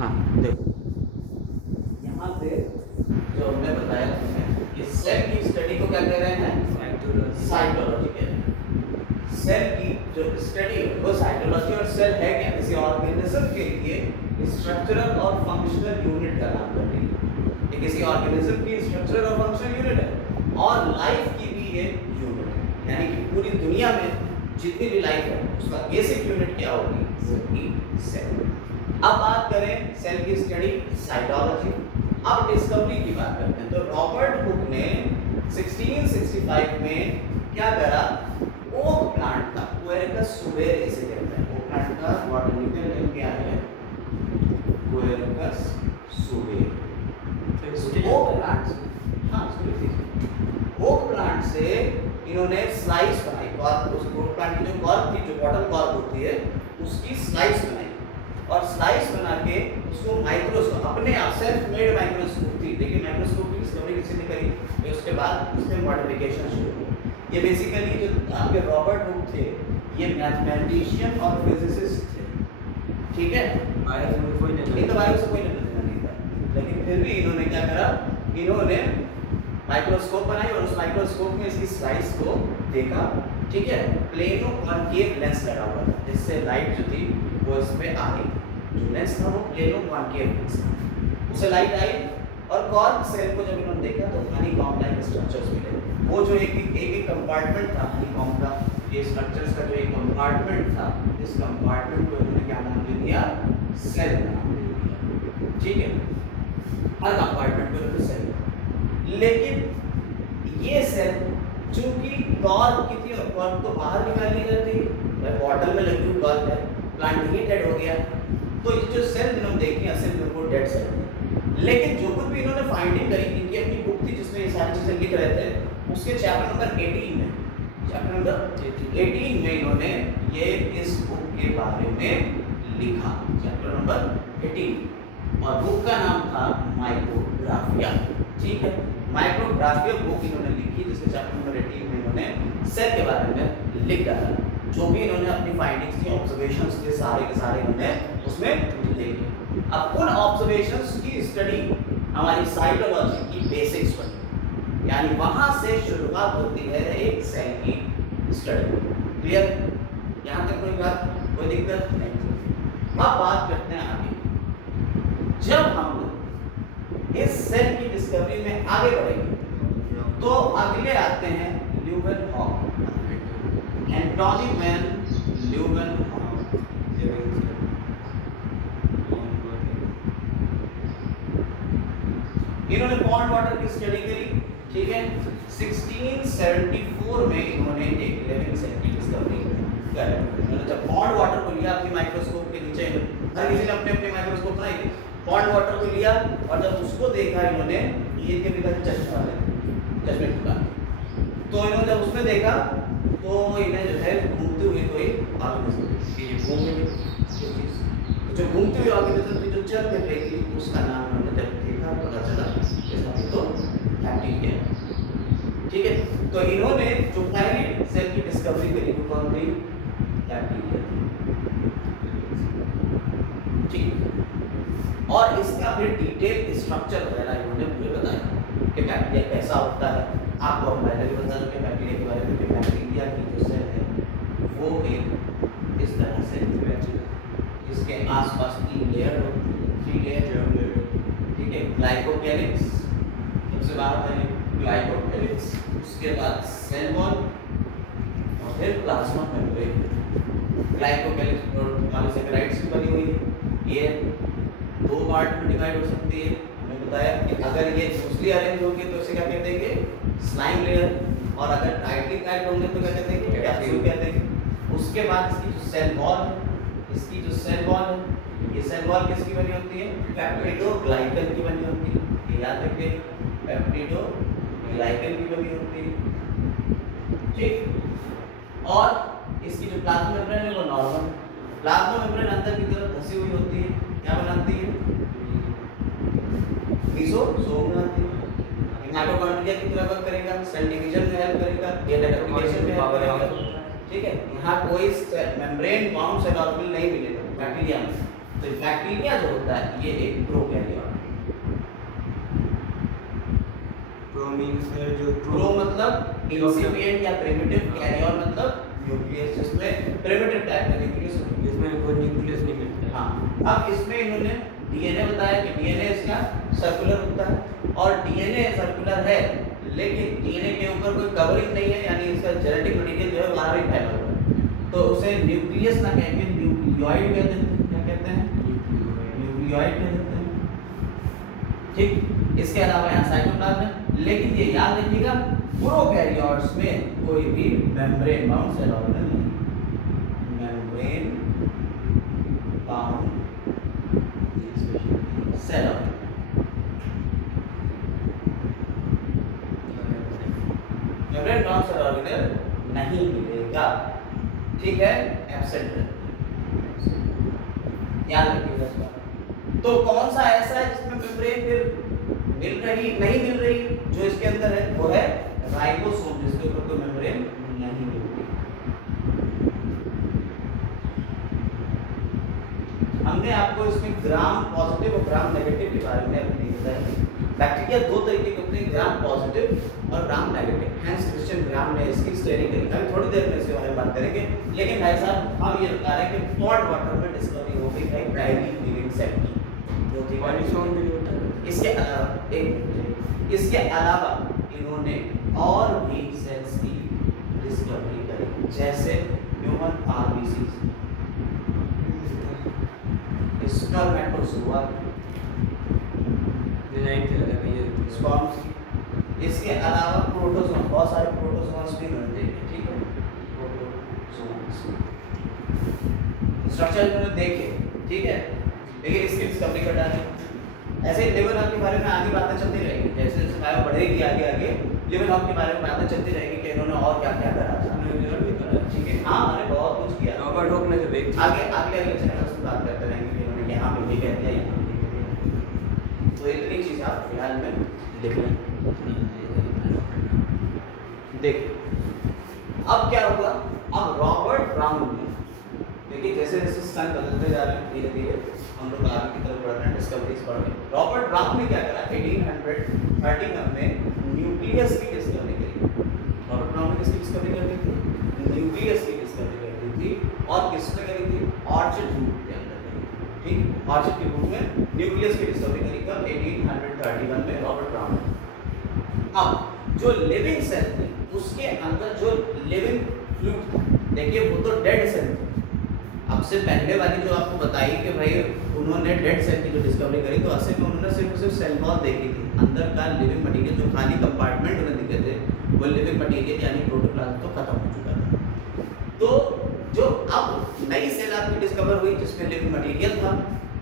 हाँ देखो, यहाँ पे जो हमने बताया तुम्हें कि सेल की स्टडी को क्या कह रहे हैं, साइटोलॉजी कह रहे हैं। सेल की जो स्टडी है वो साइटोलॉजी, और सेल है क्या, किसी ऑर्गेनिज्म के लिए स्ट्रक्चरल और फंक्शनल यूनिट का नाम कर रही है। ये किसी ऑर्गेनिज्म की स्ट्रक्चरल और फंक्शनल यूनिट है, और लाइफ की भी ये यूनिट है, यानी कि पूरी दुनिया में जितनी भी लाइफ है उसका बेसिक यूनिट क्या होगी, वो होगी सेल। अब बात करें सेल की स्टडी, साइटोलॉजी। अब डिस्कवरी की बात करते हैं। तो रॉबर्ट हुक ने 1665 में क्या करा, ओक प्लांट का, क्वेरकस सुबेर इसे कहते हैं, ओक प्लांट का बॉटनिकल नेम क्या है, क्वेरकस सुबेर। ओक प्लांट, हाँ ओक प्लांट से इन्होंने स्लाइस बनाई, कॉर्क, उस ओक प्लांट की जो कॉर्क थी, जो बॉटम कॉर्क होती है, उसकी स्लाइस बनाई, और स्लाइस बना के उसको माइक्रोस्कोप, अपने आप सेल्फ मेड माइक्रोस्कोप थी, लेकिन माइक्रोस्कोप की डिस्कवरी किसी ने करी, फिर उसके बाद उसने मॉडिफिकेशन शुरू की। ये बेसिकली जो आपके रॉबर्ट हुक थे, ये मैथमेटिशियन और फिजिसिस्ट थे, ठीक है, बायो से कोई लेना देना नहीं था, लेकिन फिर भी इन्होंने क्या करा, इन्होंने माइक्रोस्कोप बनाई और उस माइक्रोस्कोप में इसकी स्लाइस को देखा, ठीक है, प्लेनो कॉनकेव लेंस लगा हुआ था, जिससे लाइट जो थी वो इसमें आ गई, जो लेंस था वो प्लेनो कॉनकेव लेंस था, उसे लाइट आई, और कॉर्क सेल को जब इन्होंने देखा तो हनीकॉम्ब लाइक स्ट्रक्चर्स मिले। वो जो एक कंपार्टमेंट था हनीकॉम्ब का, ये स्ट्रक्चर्स का जो एक कंपार्टमेंट था, इस कंपार्टमेंट को इन्होंने क्या नाम दे दिया, सेल का नाम दे दिया, ठीक है, हर कंपार्टमेंट को इन्होंने सेल। लेकिन ये सेल चूंकि कॉर्क की थी, और कॉर्क तो बाहर निकाल ली जाती है, बॉटल में लगी हुई कॉर्क है, प्लांट ही डेड हो गया, तो ये जो सेल इन्होंने देखी असल में वो डेड सेल थी। लेकिन जो कुछ भी इन्होंने फाइंडिंग करी, इनकी अपनी बुक थी जिसमें ये सारी चीजें लिख रहे थे, उसके चैप्टर नंबर 18 में, चैप्टर नंबर 18 में इन्होंने ये इस बुक के बारे में लिखा, चैप्टर नंबर 18, और बुक का नाम था माइक्रोग्राफिया, ठीक है, माइक्रोग्राफिया बुक इन्होंने लिखी, जिसके चैप्टर नंबर 18 में इन्होंने सेल के बारे में लिख डाला, जो भी इन्होंने अपनी फाइंडिंग्स थी, ऑब्जर्वेशंस थे, सारे के सारे इन्होंने उसमें लिखे। अब उन ऑब्जर्वेशंस की स्टडी हमारी साइटोलॉजी की बेसिक्स बनी, यानी वहां से शुरुआत होती है एक सेल की स्टडी। क्लियर, यहाँ तक कोई बात, कोई दिक्कत नहीं। अब बात करते हैं आगे। जब हम इस सेल की डिस्कवरी में आगे बढ़ेंगे तो अगले आते हैं ल्यूवेनहॉक, एंटोनी वैन ल्यूवेनहॉक। इन्होंने पॉन्ड वाटर की स्टडी करी, ठीक है, 1674 में इन्होंने एक लिविंग सेल की डिस्कवरी करी। इन्होंने जब पॉन्ड वाटर को लिया अपनी माइक्रोस्कोप के नीचे, हर किसी ने अपने अपने माइक्रोस्कोप बनाए थे, पॉन्ड वाटर को लिया और जब उसको देखा इन्होंने, ये के पिता चश्मा वाले चश्मे की दुकान, तो इन्होंने जब उसमें देखा तो इन्हें जो है घूमते हुए कोई ऑर्गेनिज्म दिखी, ये घूम रही चीज, जो घूमती हुई ऑर्गेनिज्म थी, जो चल कर रही थी, उसका नाम इन्होंने जब देखा पता चला इसका तो बैक्टीरिया, ठीक है। तो इन्होंने जो पहली सेल की डिस्कवरी करी वो कौन थी, बैक्टीरिया, ठीक, और इसका फिर डिटेल स्ट्रक्चर वगैरह इन्होंने मुझे बताया कि बैक्टीरिया कैसा होता है। आपको हम पहले भी बता चुके हैं बैक्टीरिया के बारे में कि बैक्टीरिया की जो सेल है वो एक इस तरह से, इसके आसपास 3 लेयर होती है, 3 लेयर, ठीक है, ग्लाइकोकेलिक्स, सबसे बाहर है ग्लाइकोकेलिक्स, उसके बाद सेल वॉल, और फिर प्लाज्मा मेम्ब्रेन। ग्लाइकोकेलिक्स पॉलीसेकेराइड्स की बनी हुई है, ये 2 पार्ट में डिवाइड हो सकती है। मैंने बताया कि अगर ये लूजली अरेंज होगी तो इसे क्या कहते हैं, स्लाइम लेयर, और अगर टाइटली पैक्ड होंगे तो क्या कहते हैं, कैप्सूल कहते हैं। उसके बाद इसकी जो सेल वॉल है, इसकी जो सेल वॉल है, ये सेल वॉल किसकी बनी होती है, पेप्टिडोग्लाइकन की बनी होती है, याद रखिए, पेप्टिडोग्लाइकन की बनी होती है, ठीक। और इसकी जो प्लाज्मा मेम्ब्रेन है वो नॉर्मल, प्लाज्मा मेम्ब्रेन अंदर की तरफ धसी हुई होती है, क्या बनाती है, मीसोसोम बनाती है, माइटोकॉन्ड्रिया की तरह वर्क करेगा, सेल डिवीजन में हेल्प करेगा, इलेक्ट्रिफिकेशन में हेल्प करेगा, ठीक है। यहाँ कोई मेम्ब्रेन बाउंड सेल ऑर्गेनेल नहीं मिलेगा बैक्टीरिया में, तो बैक्टीरिया जो होता है ये एक प्रोकैरियोट है। प्रो मींस जो प्रो मतलब इंसिपिएंट या प्रिमिटिव, कैरियोन मतलब न्यूक्लियस जिसमें प्रिमिटिव टाइप का न्यूक्लियस होता है, इसमें कोई न्यूक्लियस नहीं मिलता। हाँ। अब इसमें इन्होंने डीएनए बताया कि डीएनए इसका सर्कुलर होता है और डीएनए सर्कुलर है, लेकिन डीएनए के ऊपर कोई कवरिंग नहीं है, यानी इसका जेनेटिक मटेरियल जो है बाहर ही फैला हुआ है, तो उसे न्यूक्लियस ना कह के न्यूक्लियोइड कहते हैं। क्या कहते हैं? न्यूक्लियोइड कहते हैं, ठीक। इसके अलावा यहाँ साइटोप्लाज्म है, लेकिन ये याद रखिएगा प्रोकैरियोट्स में कोई भी मेम्ब्रेन बाउंड सेल ऑर्गेनल नहीं, membrane bound cell organelle, membrane bound cell organelle नहीं मिलेगा, ठीक है, एब्सेंट है, याद रखिएगा इसका। तो कौन सा ऐसा है जिसमें मेम्ब्रेन फिर नहीं मिल रही, जो इसके अंदर है वो है राइबोसोम, जिसके ऊपर कोई मेम्ब्रेन नहीं मिलती। हमने आपको इसमें ग्राम पॉजिटिव और ग्राम नेगेटिव के बारे में अभी नहीं बताया। बैक्टीरिया दो तरीके के होते हैं, ग्राम पॉजिटिव और ग्राम नेगेटिव। हैंस क्रिश्चियन ग्राम ने इसकी स्टडी करी, अभी थोड़ी देर में इसके बारे में बात करेंगे। लेकिन भाई साहब हम ये बता रहे हैं कि पॉट वाटर में डिस्कवरी हो गई है प्राइमरी लिविंग सेल की, जो थी पॉलीसोम भी होता है। इसके अलावा इन्होंने और भी सेल्स की डिस्कवरी करी, जैसे ह्यूमन आरबीसी, स्पर्मेटोजोआ, स्पर्म्स, इसके अलावा प्रोटोजोआ, बहुत सारे प्रोटोजोआस भी इन्होंने देखे, ठीक है, प्रोटोजोआस स्ट्रक्चर इन्होंने देखे, ठीक है, लेकिन इसकी डिस्कवरी कर डाली। ऐसे ही लिवर हब के बारे में आगे बातें चलती रहेगी, जैसे जैसे बायो बढ़ेगी आगे आगे लिवर हब के बारे में बातें चलती रहेगी कि इन्होंने और क्या क्या करा था, ठीक है, हाँ मैंने बहुत कुछ किया। रॉबर्ट हुक ने जो एक आगे अगले चैप्टर्स में बात करते रहेंगे कि इन्होंने यहाँ पे ये कह दिया, यहाँ पे ये कह दिया। तो इतनी चीज़ आप फिलहाल में लिख लें। देखिए अब क्या हुआ, अब रॉबर्ट ब्राउन ने, देखिए जैसे जैसे सन बदलते जा रहे हैं धीरे धीरे हम लोग आगे की तरफ बढ़ रहे हैं, डिस्कवरीज पढ़ रहे हैं। रॉबर्ट ब्राउन ने क्या करा, 1831 में न्यूक्लियस की डिस्कवरी करी। रॉबर्ट ब्राउन ने किसकी डिस्कवरी कर दी थी? न्यूक्लियस की डिस्कवरी कर दी थी, और किसने करी थी? ऑर्चिड ग्रुप के अंदर करी, ठीक, ऑर्चिड के ग्रुप में न्यूक्लियस की डिस्कवरी करी कब? 1831 में रॉबर्ट ब्राउन ने। अब जो लिविंग सेल थे उसके अंदर जो लिविंग फ्लूइड था, देखिए वो तो डेड सेल थे। अब से पहले वाली जो आपको बताई कि भाई उन्होंने डेड सेल की जो डिस्कवरी करी, तो असल में उन्होंने सिर्फ सेल वॉल देखी थी, अंदर का लिविंग मटेरियल जो खाली कंपार्टमेंट उन्हें दिखे थे वो लिविंग मटेरियल यानी प्रोटोप्लाज्म तो खत्म हो चुका था। तो जो अब नई सेल आपकी डिस्कवर हुई जिसमें लिविंग मटेरियल था,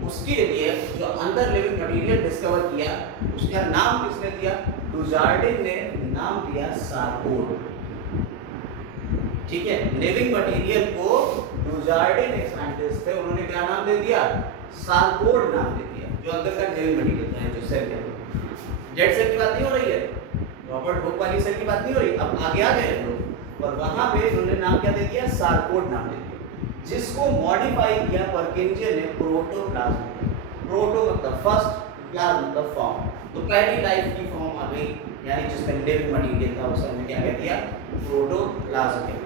उसके लिए जो अंदर लिविंग मटेरियल डिस्कवर किया उसका नाम किसने दिया? डुजार्डिन ने नाम दिया सार्कोड, ठीक है। लिविंग मटेरियल को डुजार्डिन एक साइंटिस्ट थे, उन्होंने क्या नाम दे दिया? सार्कोड नाम दे दिया, जो अंदर का लिविंग मटेरियल था, जो सेल है। डेड सेल की बात नहीं हो रही है, रॉबर्ट हुक वाली सेल की बात नहीं हो रही, अब आगे आ गए हम लोग, और वहां पे उन्होंने नाम क्या दे दिया? सार्कोड नाम दे दिया, जिसको मॉडिफाई किया परकिंजे ने प्रोटोप्लाज्म। प्रोटो मतलब फर्स्ट, प्लाज्म मतलब फॉर्म, तो पहली लाइफ की फॉर्म आ गई, यानी जिसमें लिविंग मटेरियल था उसे हमने क्या कह दिया? प्रोटोप्लाज्म कह दिया।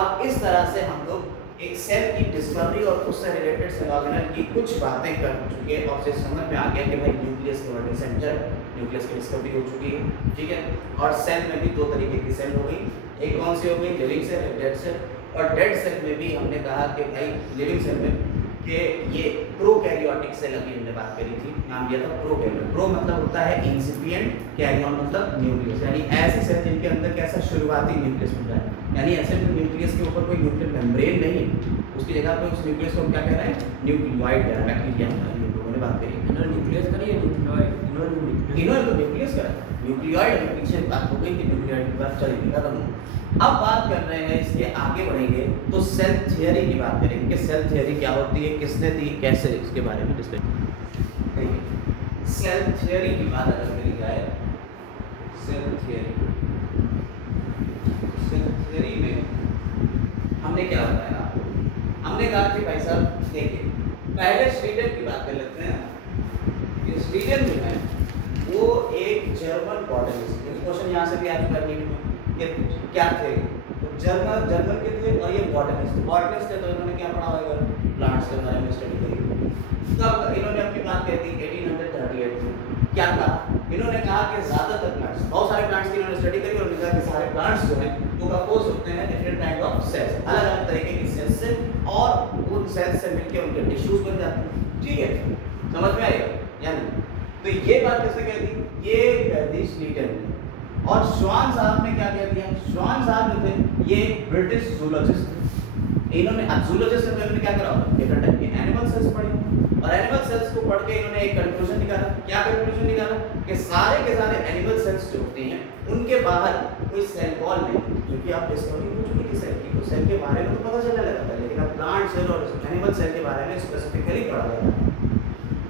अब इस तरह से हम लोग एक सेल की डिस्कवरी और उससे रिलेटेड सेल ऑर्गेनल की कुछ बातें कर चुके हैं, और फिर समझ में आ गया कि भाई न्यूक्लियस के वर्डिंग सेंटर, न्यूक्लियस की डिस्कवरी हो चुकी है, ठीक है। और सेल में भी दो तरीके की सेल हो गई, एक कौन सी हो गई? लिविंग सेल, एक डेड सेल। और डेड सेल में भी हमने कहा कि भाई लिविंग सेल में कि ये प्रोकैरियोटिक सेल अभी हमने बात करी थी, नाम दिया था प्रोकैरियोट। प्रो मतलब होता है इंसिपिएंट, कैरियन मतलब न्यूक्लियस, यानी ऐसी सेल जिनके अंदर कैसा शुरुआती न्यूक्लियस मिल रहा है, यानी ऐसे न्यूक्लियस के ऊपर कोई न्यूक्लियर मेम्ब्रेन नहीं है, उसकी जगह पे उस न्यूक्लियस को हम क्या कह रहे हैं? न्यूक्लियोइड कह रहे हैं। बैक्टीरिया हम लोगों ने बात करी, न्यूक्लियस करिए न्यूक्लियोइड, इन्होंने तो न्यूक्लियस करा, न्यूक्लियोइड में पीछे बात हो गई कि न्यूक्लियोइड की बात चलेगी, खत्म। अब बात कर रहे हैं, इसके आगे बढ़ेंगे तो सेल थियरी की बात करेंगे कि सेल थियरी क्या होती है, किसने दी, कैसे, इसके बारे में डिस्कस करेंगे। सेल थियरी की बात अगर करी जाए, सेल थियरी में हमने क्या बताया? हमने कहा कि भाई साहब देखिए पहले स्वीडन की बात कर लेते हैं। ये स्वीडन जो है वो एक जर्मन बॉटनिस्ट है। क्वेश्चन यहाँ से भी आ चुका है नीट में, ये क्या थे? तो जर्मन के थे और ये बॉटनिस्ट है, तो इन्होंने क्या पढ़ा होगा? प्लांट्स के बारे में स्टडी करी। तब इन्होंने अपनी बात कही थी 1838 में। क्या कहा? इन्होंने कहा कि ज़्यादातर प्लांट्स, बहुत सारे प्लांट्स की इन्होंने स्टडी करी और उन्होंने कहा कि सारे प्लांट्स जो हैं वो कंपोज होते हैं डिफरेंट काइंड ऑफ सेल्स, अलग अलग तरीके की सेल्स से, और उन सेल्स से मिलकर उनके टिश्यूज बन जाते हैं। ठीक है, समझ में आएगा या नहीं? तो ये बात किसने कह दी? ये कह दी स्वीडन ने। और श्वान साहब ने क्या कह दिया? श्वान साहब जो थे ये ब्रिटिश जूलॉजिस्ट थे। इन्होंने जूलॉजिस्ट में इन्होंने क्या करा? डिफरेंट टाइप के एनिमल सेल्स पढ़े, और एनिमल सेल्स को पढ़ के इन्होंने एक कंक्लूजन निकाला। क्या कंक्लूजन निकाला? कि सारे के सारे एनिमल सेल्स जो होते हैं उनके बाहर कोई सेल वॉल नहीं, क्योंकि आप डिस्कवरी हो चुकी थी सेल की, तो सेल के बारे में तो पता चलने लगा था, लेकिन अब प्लांट सेल और एनिमल सेल के बारे में स्पेसिफिकली पढ़ा गया था।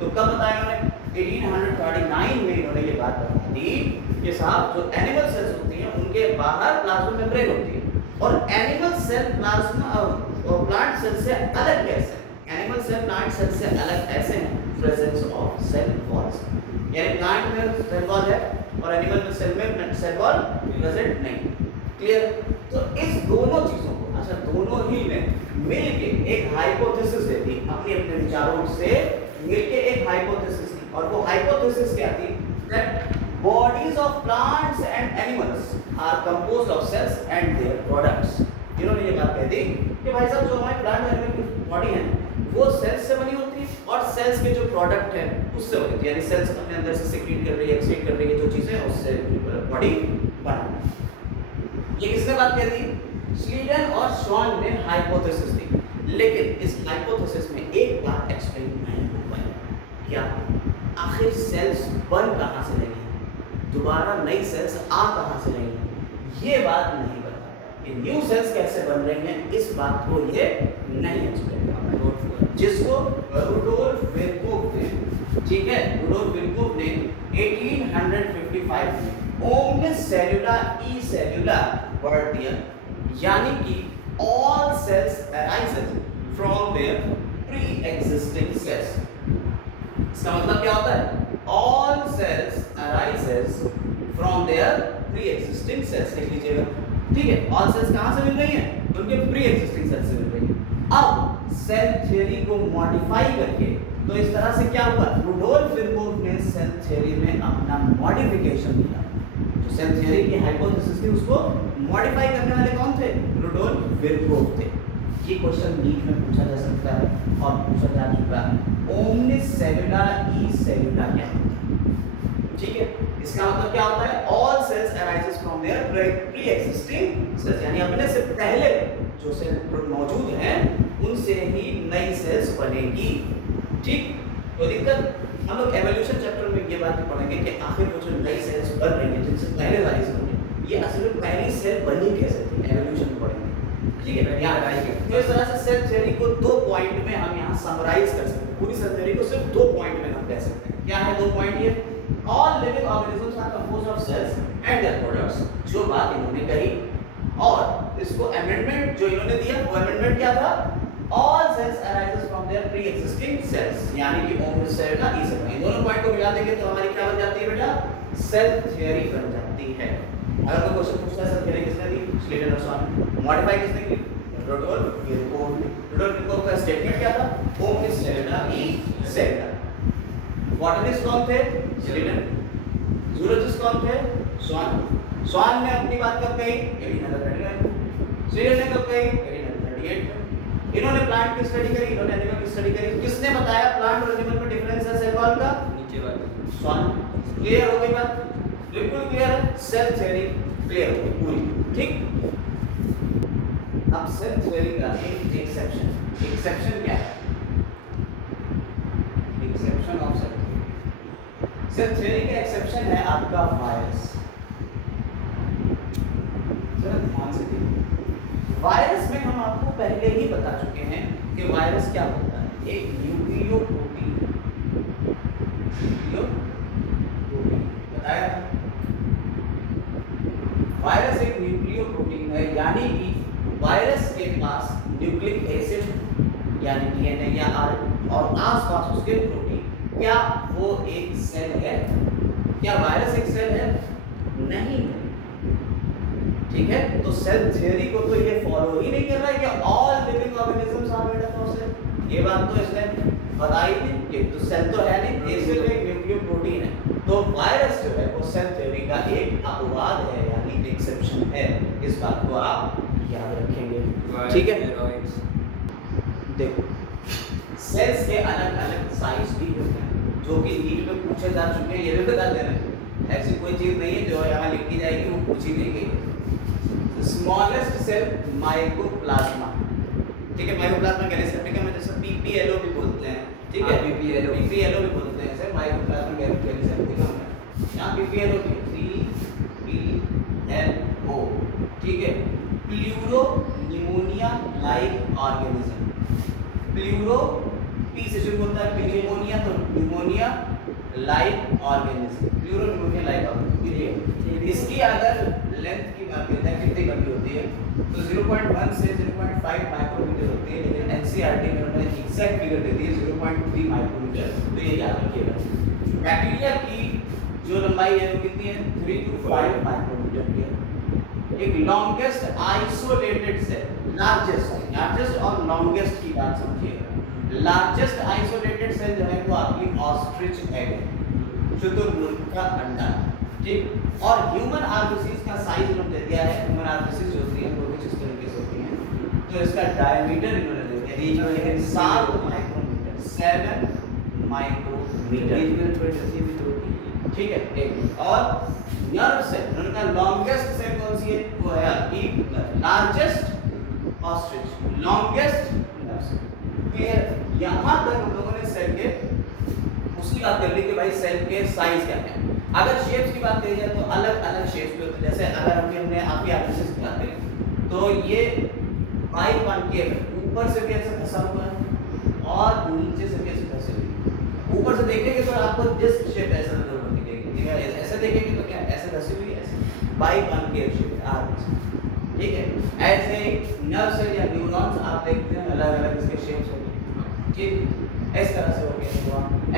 तो कब बताया उन्होंने? 1839 में इन्होंने ये बात बता दी कि साहब जो एनिमल सेल्स होती हैं उनके बाहर प्लाज्मा मेम्ब्रेन होती है, और एनिमल सेल प्लाज्मा और प्लांट सेल से अलग कैसे? एनिमल सेल प्लांट सेल से अलग ऐसे हैं, प्रेजेंस ऑफ सेल वॉल्स, यानी प्लांट में सेल वॉल है और एनिमल सेल में सेल वॉल प्रेजेंट नहीं। क्लियर? तो इस दोनों चीजों को, अच्छा दोनों ही ने मिलके एक हाइपोथेसिस दे दी, अपने अपने विचारों से मिलके एक हाइपोथेसिस दी, और वो हाइपोथेसिस क्या थी? That bodies of plants and animals are composed of cells and their products। इन्होंने ये बात कह दी कि भाई साहब जो हमारे प्लांट एनिमल की बॉडी है वो सेल्स से बनी होती है, और सेल्स के जो प्रोडक्ट है उससे बनी होती है, यानी सेल्स अपने अंदर से सीक्रेट कर रही है, एक्सक्रीट कर रही है जो चीजें, उससे बॉडी बना। ये किसने बात कह दी? स्वीडन और श्वान ने हाइपोथेसिस दी, लेकिन इस हाइपोथेसिस में एक बात एक्सप्लेन नहीं हो पाई। क्या? आखिर सेल्स बन कहाँ से रही, दोबारा नई सेल्स आ कहाँ से रही हैं, ये बात नहीं बताता कि न्यू सेल्स कैसे बन रही हैं, इस बात को ये नहीं एक्सप्लेन करता, जिसको रुडोल्फ विर्कोव ने, ठीक है, रुडोल्फ विर्कोव ने 1855 में ओमनिस सेल्युला ई सेल्युला वर्ड दिया, यानी कि all cells arises from their pre existing cells. इसका मतलब क्या होता है? All cells arises from their pre-existing cells। लिख लीजिएगा, ठीक है? All cells कहाँ से मिल रही हैं? उनके pre-existing cells से मिल रही हैं। अब सेल थ्योरी को मॉडिफाई करके, तो इस तरह से क्या हुआ? रुडोल्फ विर्कोव ने सेल थ्योरी में अपना मॉडिफिकेशन दिया। जो सेल थ्योरी की हाइपोथेसिस थी उसको मॉडिफाई करने वाले कौन थे? रुडोल्फ विर्कोव थे। ये क्वेश्चन नीट में पूछा जा सकता है और पूछा जा चुका है। ओमनिस सेल्युला ई सेल्युला क्या होता है? ठीक है, इसका मतलब क्या होता है? All cells arises from their pre existing cells, यानी अपने से पहले जो सेल मौजूद हैं उनसे ही नई सेल्स बनेगी। ठीक, कोई दिक्कत? हम लोग एवोल्यूशन चैप्टर में ये बात पढ़ेंगे कि आखिर वो जो नई सेल्स बन रही हैं जिनसे पहले वाली सेल बनी, ये असल में पहली सेल बनी कैसे थी, एवोल्यूशन में पढ़ेंगे। ठीक है, याद आएगा। तो इस तरह से सेल थ्योरी को 2 पॉइंट में हम यहाँ समराइज कर सकते हैं। पूरी सेल थ्योरी को सिर्फ 2 पॉइंट में हम कह सकते हैं। क्या है 2 पॉइंट? ये all living organisms are composed of cells and their products, जो बात इन्होंने कही, और इसको अमेंडमेंट जो इन्होंने दिया, वो अमेंडमेंट क्या था? All cells arises from their pre existing cells, यानी कि ओमनिस सेल्युला ई सेल्युला। इन दोनों पॉइंट को मिला देंगे तो हमारी क्या बन जाती है बेटा? सेल थ्योरी बन जाती है। अगर कोई क्वेश्चन पूछता है सेल थ्योरी किसने दी? स्वीडन और श्वान। मॉडिफाई किसने की? रुडोल्फ विर्कोव ने। रुडोल्फ विर्कोव का स्टेटमेंट क्या था? ओमनिस सेल्युला ई सेल्युला। बॉटनिस्ट कौन थे? स्वीडन। जूलॉजिस्ट कौन थे? श्वान। श्वान ने अपनी बात कब कही? 1839। स्वीडन ने कब कही? 1838 में। इन्होंने प्लांट की स्टडी करी, इन्होंने एनिमल की स्टडी करी। किसने बताया प्लांट और एनिमल में डिफरेंस है सेल वॉल का? नीचे वाले श्वान। क्लियर हो गई बात? बिल्कुल क्लियर है। सेल थ्योरी क्लियर हो गई पूरी। ठीक, अब सेल थ्योरी का एक एक्सेप्शन। एक्सेप्शन क्या है? Exception of cell theory. Cell theory का एक्सेप्शन है आपका वायरस। जरा ध्यान से देखिए, वायरस में हम आपको पहले ही बता चुके हैं कि वायरस क्या होता है? एक न्यूक्लियो प्रोटीन बताया था। वायरस एक न्यूक्लियो प्रोटीन है, यानी कि वायरस के पास न्यूक्लिक एसिड यानी डीएनए या आरएनए और आसपास उसके प्रोटीन, क्या वो एक सेल है? क्या वायरस एक सेल है? नहीं है। ठीक है, तो सेल थ्योरी को तो ये फॉलो ही नहीं कर रहा है कि all living organisms are made up of cell. ये बात तो इसने बताई नहीं कि तो सेल तो है नहीं, ये सिर्फ एक न्यूक्लियो प्रोटीन है। तो वायरस जो है वो सेल थ्योरी का एक अपवाद है, यानी एक्सेप्शन है। इस बात को आप याद रखेंगे, ठीक है? Steroids. देखो, सेल्स के अलग अलग साइज भी होते हैं, जो कि नीट में पूछे जा चुके हैं, ये भी बता दे रहे हैं। ऐसी कोई चीज़ नहीं है जो यहाँ लिखी जाएगी वो पूछी नहीं गई। स्मॉलेस्ट सेल माइकोप्लाज्मा, ठीक है? माइकोप्लाज्मा कैल्सियम में जैसे पीपीएलओ भी बोलते हैं, ठीक है? पीपीएलओ भी बोलते हैं, ऐसे माइकोप्लाज्मा कैल्सियम यहाँ पीपीएलओ पीपीएलओ, ठीक है? Pleuro pneumonia like organism, pleuro P से शुरू होता है, न्यूमोनिया तो pneumonia like organism, pleuro pneumonia like organism. इसकी अगर लेंथ की बात करते हैं कितनी लंबी होती है, तो 0.1 से 0.5 माइक्रोमीटर होती है, लेकिन एनसीईआरटी में उन्होंने एग्जैक्ट फिगर दे दी है 0.3 माइक्रोमीटर, तो ये याद रखिएगा। बैक्टीरिया की जो लंबाई है वो कितनी है? 3 to 5 माइक्रोमीटर की है। एक लॉन्गेस्ट आइसोलेटेड सेल, लार्जेस्ट और लॉन्गेस्ट की बात समझिएगा। लार्जेस्ट आइसोलेटेड सेल जो है वो आपकी ऑस्ट्रिच एग है, शुतुरमुर्ग का अंडा, ठीक? और ह्यूमन आर्बिसिस का साइज इन्होंने दे दिया है। ह्यूमन आर्बिसिस जो होती है वो कुछ इस तरीके से होती है, तो इसका डायमीटर इन्होंने दे दिया रीजनल 7 माइक्रोमीटर, 7 माइक्रोमीटर, ठीक है? एक और नर्व सेल, उनका लॉन्गेस्ट सेल कौन सी है? वो है आपकी largest ostrich, longest nerve cell. Clear? यहाँ तक हम लोगों ने सेल के उसकी बात कर ली कि भाई सेल के साइज क्या है। अगर शेप्स की बात करी जाए तो अलग अलग शेप्स भी होते हैं। जैसे अगर हमने आपकी एनालिसिस की बात करी तो ये बाइकॉन्केव है, ऊपर से भी ऐसे धंसा हुआ है और नीचे से भी ऐसे धंसे हुए हैं। ऊपर से देखेंगे तो आपको डिस्क शेप ऐसा जरूर दिखेगी, ठीक है? ऐसे देखेंगे तो क्या ऐसे धंसी हुई, ऐसे बाइकॉन्केव शेप है, ठीक है? ऐसे ही नर्व सेल या न्यूरॉन्स आप देखते हैं अलग अलग इसके शेप्स होते हैं, ठीक? इस तरह से हो गया।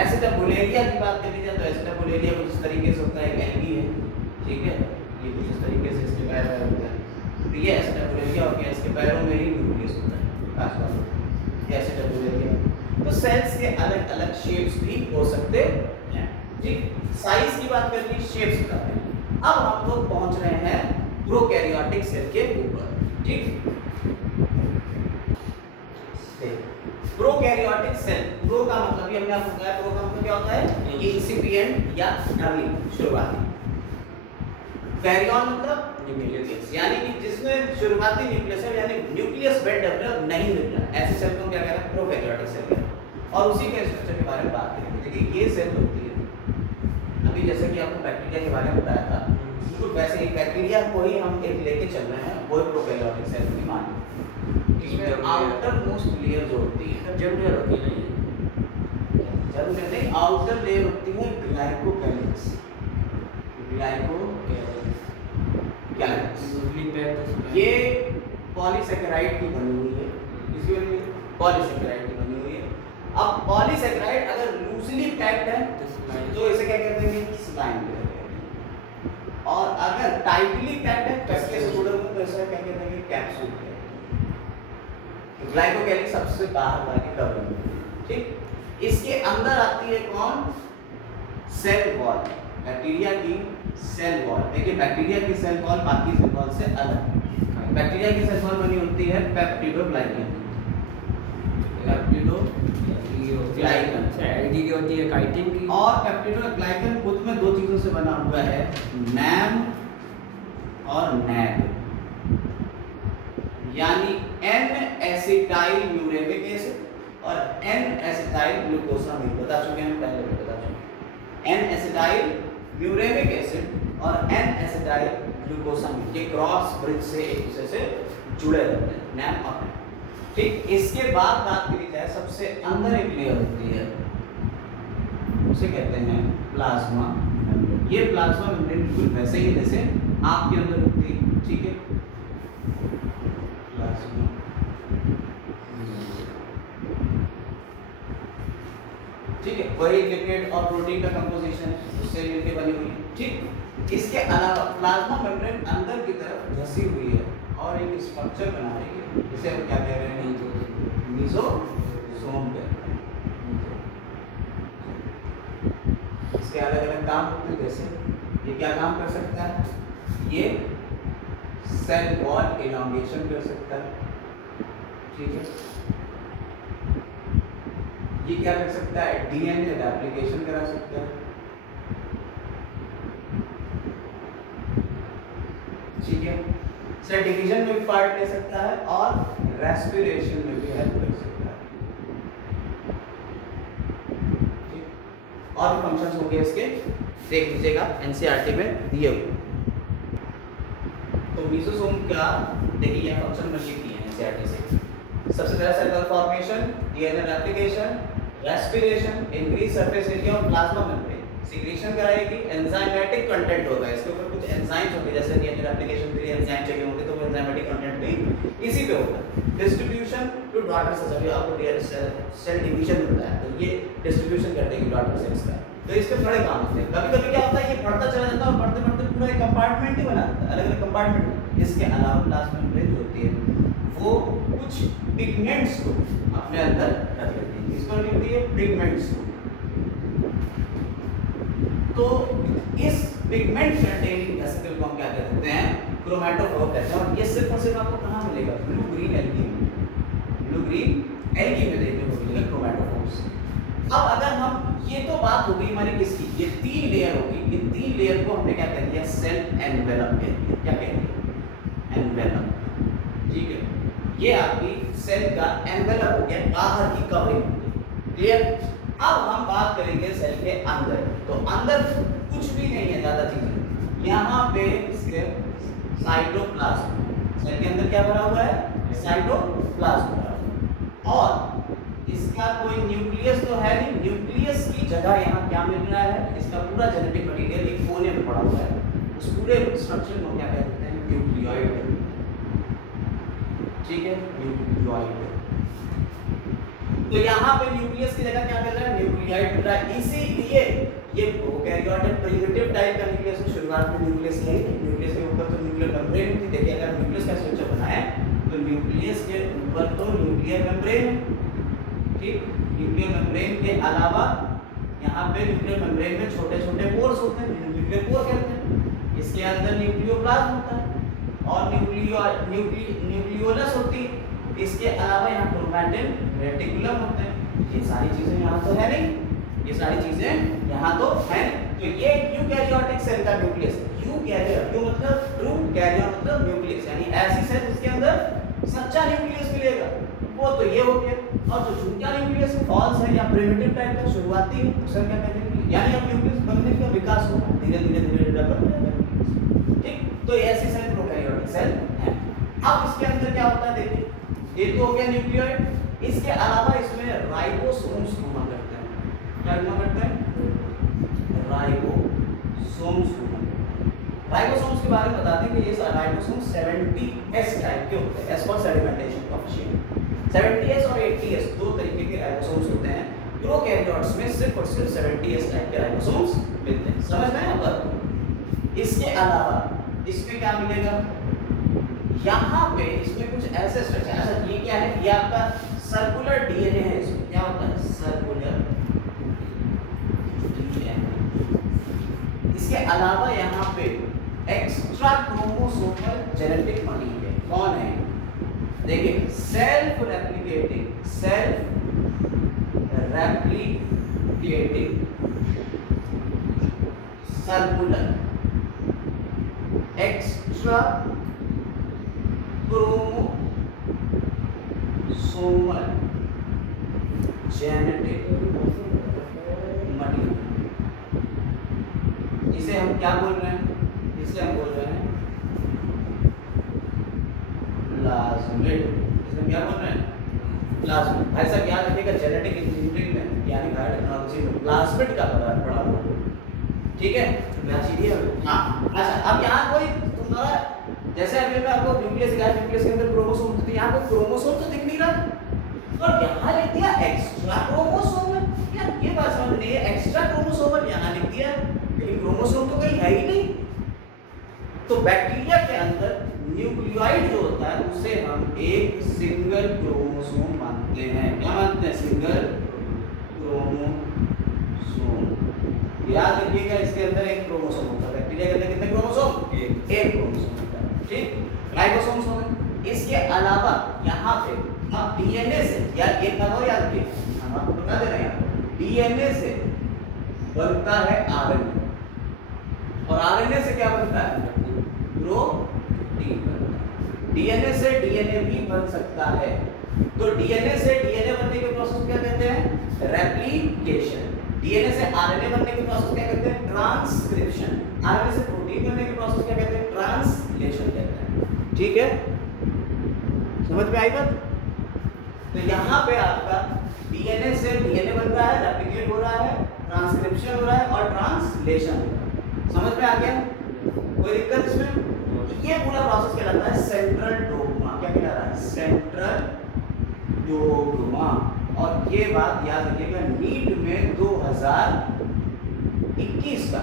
एसिटाबुलेरिया की बात करी जाए तो एसिटाबुलेरिया कुछ इस तरीके से होता है, एक एल्गी है, ठीक है? ये कुछ इस तरीके से इसके पैर में होता है, तो ये एसिटाबुलेरिया हो गया। इसके पैरों में ही न्यूक्लियस होता है, खासतौर ये एसिटाबुलेरिया। तो सेल्स के अलग अलग शेप्स भी हो सकते हैं, ठीक? साइज की बात कर ली, शेप्स की बात कर ली। अब हम लोग पहुंच रहे हैं प्रोकैरियोटिक सेल के ऊपर, ठीक? प्रोकैरियोटिक सेल, प्रो का मतलब ये हमने आपको बताया, प्रो का मतलब क्या होता है? इंसिपिएंट या अर्ली, शुरुआती। कैरियन मतलब न्यूक्लियस, यानी कि जिसमें शुरुआती न्यूक्लियस है, यानी न्यूक्लियस वेल डेवलप नहीं मिल रहा है, ऐसे सेल को क्या कह रहे हैं? प्रोकैरियोटिक सेल कहते हैं। और उसी के स्ट्रक्चर के बारे में बात करेंगे। देखिए ये सेल होती है, अभी जैसे कि आपको बैक्टीरिया के बारे में बताया था, बिल्कुल वैसे ही बैक्टीरिया को ही हम एक लेके चल रहे हैं, वो प्रोकैरियोटिक सेल की मान। इसमें आउटर मोस्ट लेयर जो होती है, जर्मिनल होती है, जर्मिनल नहीं, आउटर लेयर होती है ग्लाइकोकैलिक्स, ये पॉलीसेकेराइड की बनी हुई है, इसकी वजह से पॉलीसेकेराइड की बनी हुई है। अब पॉलीसेकेराइड अगर लूजली पैक्ड है तो इसे क्या कहते हैं? स्लाइम कहते हैं। और अगर टाइटली पैक्ड है, कसके से जुड़े हुए, तो इसे क्या कहते हैं? कैप्सूल कहते हैं। ग्लाइकोकैलिक्स सबसे बाहर वाली कवर, ठीक? इसके अंदर आती है कौन? सेल वॉल, बैक्टीरिया की सेल वॉल। देखिए बैक्टीरिया की सेल वॉल बाकी सेल वॉल से अलग है। बैक्टीरिया की सेल वॉल बनी होती है पेप्टिडोग्लाइकन, एलडीडी होती है काइटिन की, और पेप्टिडोग्लाइकन खुद में दो चीजों से बना हुआ है, नैम और नैब, यानी एन एसिटाइल यूरेमिक एसिड और एन एसिटाइल ग्लूकोसामिन, बता चुके हैं पहले भी बता चुके हैं। एन एसिटाइल यूरेमिक एसिड और एन एसिटाइल ग्लूकोसामिन ये क्रॉस ब्रिज से एक दूसरे से जुड़े रहते हैं, नैम और नैम, ठीक? इसके बाद बात करी जाए सबसे अंदर एक लेयर होती है, उसे कहते हैं प्लाज्मा मेम्ब्रेन। ये प्लाज्मा मेम्ब्रेन बिल्कुल वैसे ही जैसे आपके अंदर होती है, ठीक है? प्लाज्मा ठीक है, वही लिपिड और प्रोटीन का कंपोजिशन है, उससे मिलकर बनी हुई है। ठीक, इसके अलावा प्लाज्मा मेम्ब्रेन अंदर की तरफ धसी हुई है और एक स्ट्रक्चर बना रही है, जिसे हम क्या कह रहे हैं, मीसोसोम कहते हैं। इसके अलग अलग काम होते हैं, जैसे ये क्या काम कर सकता है, ये सेल वॉल इलॉन्गेशन कर सकता है। ठीक है, ये क्या कर सकता है, डीएनए रेप्लिकेशन करा सकता है। ठीक है, सेल डिवीजन में भी पार्ट ले सकता है और रेस्पिरेशन में भी हेल्प कर सकता है। ठीक, और भी फंक्शंस होंगे इसके, देख लीजिएगा एनसीईआरटी में दिए हुए। तो मीसोसोम का देखिए ये फंक्शन में लिखी है एनसीईआरटी से। सबसे पहला cell formation, DNA replication, respiration, increase surface area of plasma membrane, secretion कराएगी, एंजाइमेटिक कंटेंट होगा इसके ऊपर, कुछ एंजाइम्स होंगे, जैसे डीएनए रेप्लिकेशन के लिए एंजाइम चाहिए होंगे तो वो एंजाइमेटिक कंटेंट भी इसी पे होगा। डिस्ट्रीब्यूशन टू डॉटर सेल्स, अभी आपको सेल डिवीजन होता है तो ये डिस्ट्रीब्यूशन कर देगी डॉटर सेल्स का। तो इसके बड़े काम होते हैं। कभी कभी क्या होता है, ये बढ़ता चला जाता है और बढ़ते बढ़ते पूरा एक कंपार्टमेंट ही बना देता है, अलग अलग कंपार्टमेंट। इसके अलावा प्लाज्मा मेम्ब्रेन जो होती है वो कुछ पिगमेंट्स को अपने अंदर रख लेती है, इसको लिखती है पिगमेंट्स। तो इस पिगमेंट कंटेनिंग वेसिकल को हम क्या कहते हैं, क्रोमैटोफोर कहते हैं। और ये सिर्फ और सिर्फ आपको कहाँ मिलेगा, ब्लू ग्रीन एल्गी में, ब्लू ग्रीन एल्गी में देखने को मिलेगा क्रोमैटोफोर्स। अब अगर हम, ये तो बात हो गई हमारी किसकी, ये 3 लेयर होगी, इन 3 लेयर को हमने क्या कह दिया, सेल एनवेलप कह दिया। क्या कह दिया, एनवेलप। ठीक है, ये आपकी सेल का एनवेलप हो गया, बाहर की कवरिंग। क्लियर। अब हम बात करेंगे सेल के अंदर। तो अंदर कुछ भी नहीं है ज्यादा चीजें, यहाँ पे इसके साइटोप्लाज्म, सेल के अंदर क्या भरा हुआ है, साइटोप्लाज्म भरा हुआ है। और इसका कोई न्यूक्लियस तो है नहीं, न्यूक्लियस की जगह यहाँ क्या मिल रहा है, इसका पूरा जेनेटिक मटेरियल एक कोने में पड़ा हुआ है। उस पूरे स्ट्रक्चर को क्या कहते हैं, न्यूक्लियोइड। ठीक है, न्यूक्लियोइड। तो यहाँ पे न्यूक्लियस की जगह क्या मिल रहा है, न्यूक्लियोइड मिल रहा है। इसीलिए ये प्रोकैरियोटिक प्रिमिटिव टाइप का न्यूक्लियस है। शुरुआत में न्यूक्लियस है, न्यूक्लियस के ऊपर तो न्यूक्लियर मेम्ब्रेन थी। देखिए अगर न्यूक्लियस का स्ट्रक्चर बना है तो न्यूक्लियस के ऊपर तो न्यूक्लियर मेम्ब्रेन। ठीक, न्यूक्लियर मेम्ब्रेन के अलावा यहाँ पे न्यूक्लियर मेम्ब्रेन में छोटे छोटे पोर्स होते हैं, न्यूक्लियर पोर कहते हैं। इसके अंदर न्यूक्लियोप्लाज्म होता है और न्यूक्लियोलस होती है। इसके अलावा यहाँ क्रोमैटिन, रेटिकुलम होते हैं। ये सारी चीजें यहाँ तो है नहीं, ये सारी चीजें यहाँ तो है नहीं। तो ये यूकैरियोटिक सेल का न्यूक्लियस है। यूकैरियोट, यू मतलब ट्रू, कैरियर मतलब न्यूक्लियस, यानी ऐसी सेल जिसके अंदर सच्चा न्यूक्लियस मिलेगा, वो तो ये हो गया। और जो झूठा न्यूक्लियस है, फॉल्स है या प्रिमिटिव टाइप का शुरुआती है, उसे क्या कहते हैं, यानी अब न्यूक्लियस बनने का विकास होगा, धीरे धीरे धीरे डेवलप हो जाएगा। ठीक, तो ऐसी सेल प्रोकैरियोटिक सेल है। अब इसके अंदर क्या होता है, देखिए ये तो हो गया न्यूक्लियोइड। इसके अलावा इसमें राइबोसोम्स हुआ करते हैं। क्या हुआ करते हैं, राइबोसोम्स। राइबोसोम्स के बारे में बता दें कि ये राइबोसोम्स 70S टाइप के होते हैं, S for sedimentation coefficient. 70S और 80S दो तरीके के राइबोसोम्स होते हैं। प्रोकैरियोट्स में सिर्फ और सिर्फ 70S टाइप के राइबोसोम्स मिलते हैं। समझ में आया अब? इसके अलावा इसमें क्या मिलेगा, यहाँ पे इसमें कुछ ऐसे स्ट्रक्चर, ऐसा ये क्या है, ये आपका सर्कुलर डीएनए है। इसमें क्या होता है, सर्कुलर डीएनए। इसके अलावा यहाँ पे एक्स्ट्रा क्रोमोसोमल जेनेटिक मटेरियल कौन है, देखिए self replicating circular extra chromosomal genetic material. इसे हम क्या बोल रहे हैं, इसे हम बोल रहे हैं प्लाज्मिड। इसे हम क्या बोल रहे हैं, प्लाज्मिड। भाई साहब याद रखिएगा, जेनेटिक इंजीनियरिंग में यानी बायोटेक्नोलॉजी में प्लाज्मिड का पढ़ा हुआ, ठीक है। हाँ, अच्छा अब यहाँ कोई तुम्हारा, जैसे अभी मैं आपको न्यूक्लियस दिखाया, न्यूक्लियस के अंदर क्रोमोसोम होते हैं, यहाँ पे क्रोमोसोम तो दिख नहीं रहा और यहाँ लिख दिया एक्स्ट्रा क्रोमोसोम है। यार ये बात समझ नहीं है, एक्स्ट्रा क्रोमोसोम यहाँ लिख दिया लेकिन क्रोमोसोम तो कहीं है ही नहीं। तो बैक्टीरिया के अंदर न्यूक्लियोइड जो होता है उसे हम एक सिंगल क्रोमोसोम मानते हैं। क्या मानते हैं? Single chromosome. याद रखिएगा इसके अंदर एक क्रोमोसोम होता है। बैक्टीरिया के अंदर कितने क्रोमोसोम? एक क्रोमोसोम होता है। ठीक, राइबोसोम्स हो गए। इसके अलावा यहाँ पे अब डीएनए से, यार एक बात और याद रखिए, हम आपको बता दे रहे हैं, डीएनए से बनता है आरएनए, और आरएनए से क्या बनता है? प्रोटीन बनता है। डीएनए से डीएनए भी बन सकता है। तो डीएनए से डीएनए बनने के प्रोसेस क्या कहते हैं? रेप्लिकेशन। डीएनए से आरएनए बनने के प्रोसेस क्या कहते हैं? ट्रांसक्रिप्शन। आरएनए से प्रोटीन बनने के प्रोसेस क्या कहते हैं? ट्रांसलेशन कहते हैं। ठीक है, समझ में आई बात? तो यहाँ पे आपका डीएनए से डीएनए बन रहा है, रेप्लिकेट हो रहा है, ट्रांसक्रिप्शन हो रहा है और ट्रांसलेशन हो रहा है। समझ में आ गया? कोई दिक्कत इसमें? ये पूरा प्रोसेस कहलाता है सेंट्रल डोग्मा। क्या कहलाता है? Central dogma. और ये बात याद रखिएगा, नीट में 2021 का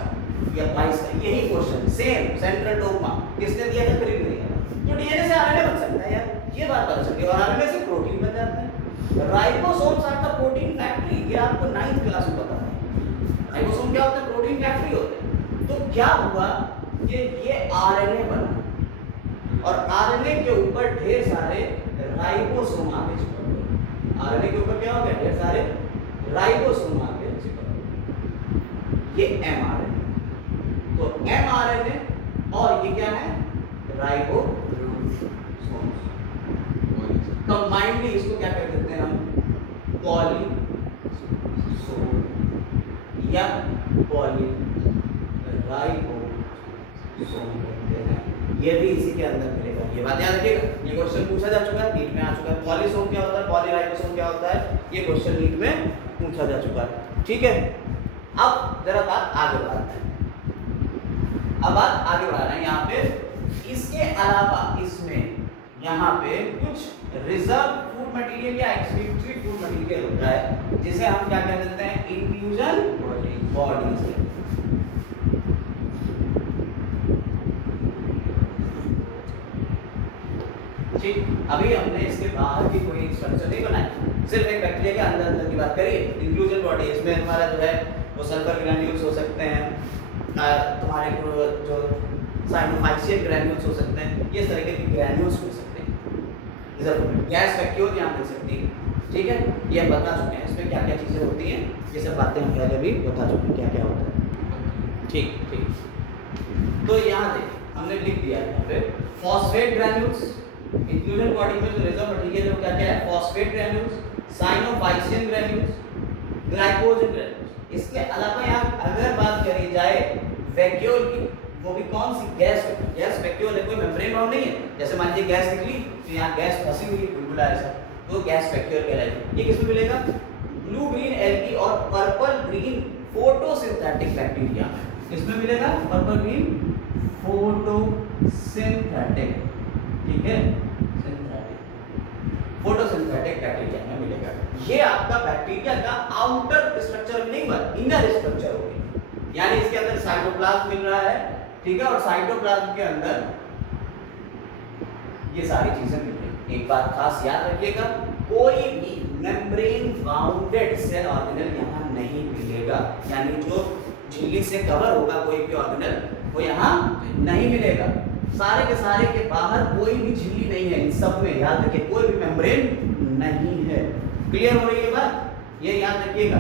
या 22 का यही क्वेश्चन सेम सेंट्रल डोग्मा किसने दिया था? करीब नहीं है। तो डीएनए से आरएनए बन सकता है यार, ये बात पता चल गई। और आरएनए से प्रोटीन बन जाता है। Ribosomes are the protein factory. ये आपको 9th क्लास में पता है। राइबोसोम क्या होता है? प्रोटीन फैक्ट्री होते हैं। तो क्या हुआ कि ये आरएनए बना और आरएनए के ऊपर ढेर सारे राइबोसोम आगे चिपक गए। आरएनए के ऊपर क्या हो गया? ढेर सारे राइबोसोम आगे चिपक गए। ये एमआरएनए। तो एमआरएनए और ये क्या है? राइबोसोम। कंबाइंडली इसको क्या कह देते हैं हम? पॉलीसोम या पॉलीराइबोसोम कहते हैं। ये भी इसी के अंदर मिलेगा। ये बात याद रखिएगा, ये क्वेश्चन पूछा जा चुका है, नीट में आ चुका है। पॉलीसोम क्या होता है, पॉलीराइबोसोम क्या होता है, ये क्वेश्चन नीट में पूछा जा चुका है। ठीक है, अब जरा बात आगे बढ़ाते हैं। अब बात आगे बढ़ा रहे हैं यहाँ पे। इसके अलावा इसमें यहाँ पे कुछ रिजर्व फूड मटेरियल या एक्सक्रीटरी फूड मटेरियल होता है जिसे हम क्या कह देते हैं? Infusion bodies. ठीक, अभी हमने इसके बाहर की कोई स्ट्रक्चर नहीं बनाई, सिर्फ एक बैक्टीरिया के अंदर की बात करिए। इंफ्यूजन बॉडी, इसमें हमारा जो है वो सल्फर ग्रैन्यूल्स हो सकते हैं, तुम्हारे जो साइनोफाइसियल ग्रैन्यूल्स हो सकते हैं, ये तरीके के ग्रैन्यूल्स हो सकते हैं। गैस वैक्यूल यहाँ मिल सकती है। ठीक है, ये हम बता चुके हैं इसमें क्या क्या चीज़ें होती हैं, ये सब बातें हम पहले भी बता चुके हैं क्या क्या होता है। ठीक ठीक, तो यहाँ देखिए हमने लिख दिया है यहाँ पे फॉस्फेट ग्रैन्यूल्स। इंफ्यूजन बॉडी में जो रिजर्व मटेरियल है क्या क्या है? Phosphate granules, cyanophycean granules, glycogen granules. इसके अलावा यहाँ अगर बात करी जाए वैक्यूल की, वो भी कौन सी? गैस वैक्यूल है, कोई मेम्ब्रेन बाउंड नहीं है। जैसे मान लीजिए गैस निकली तो यहाँ गैस फंसी हुई है, बुलबुला ऐसा, तो गैस वैक्यूल कहलाएगी। ये किसमें मिलेगा? ब्लू ग्रीन एल्गी और पर्पल ग्रीन फोटोसिंथेटिक बैक्टीरिया। किसमें मिलेगा? Purple green photosynthetic. ठीक है, फोटोसिंथेटिक बैक्टीरिया में मिलेगा। ये आपका बैक्टीरिया का आउटर स्ट्रक्चर नहीं हुआ, इनर स्ट्रक्चर हो गया। यानी इसके अंदर साइटोप्लाज्म मिल रहा है, ठीक है, और साइटोप्लाज्म के अंदर ये सारी चीजें मिल रही। एक बात खास याद रखिएगा, कोई भी मेम्ब्रेन बाउंडेड सेल ऑर्गेनल यहाँ नहीं मिलेगा। यानी जो झिल्ली से कवर होगा कोई भी ऑर्गेनल, वो यहाँ नहीं मिलेगा। सारे के बाहर कोई भी झिल्ली नहीं है, इन सब में याद रखिए कोई भी मेम्ब्रेन नहीं है। क्लियर हो रही है बात? ये याद रखिएगा।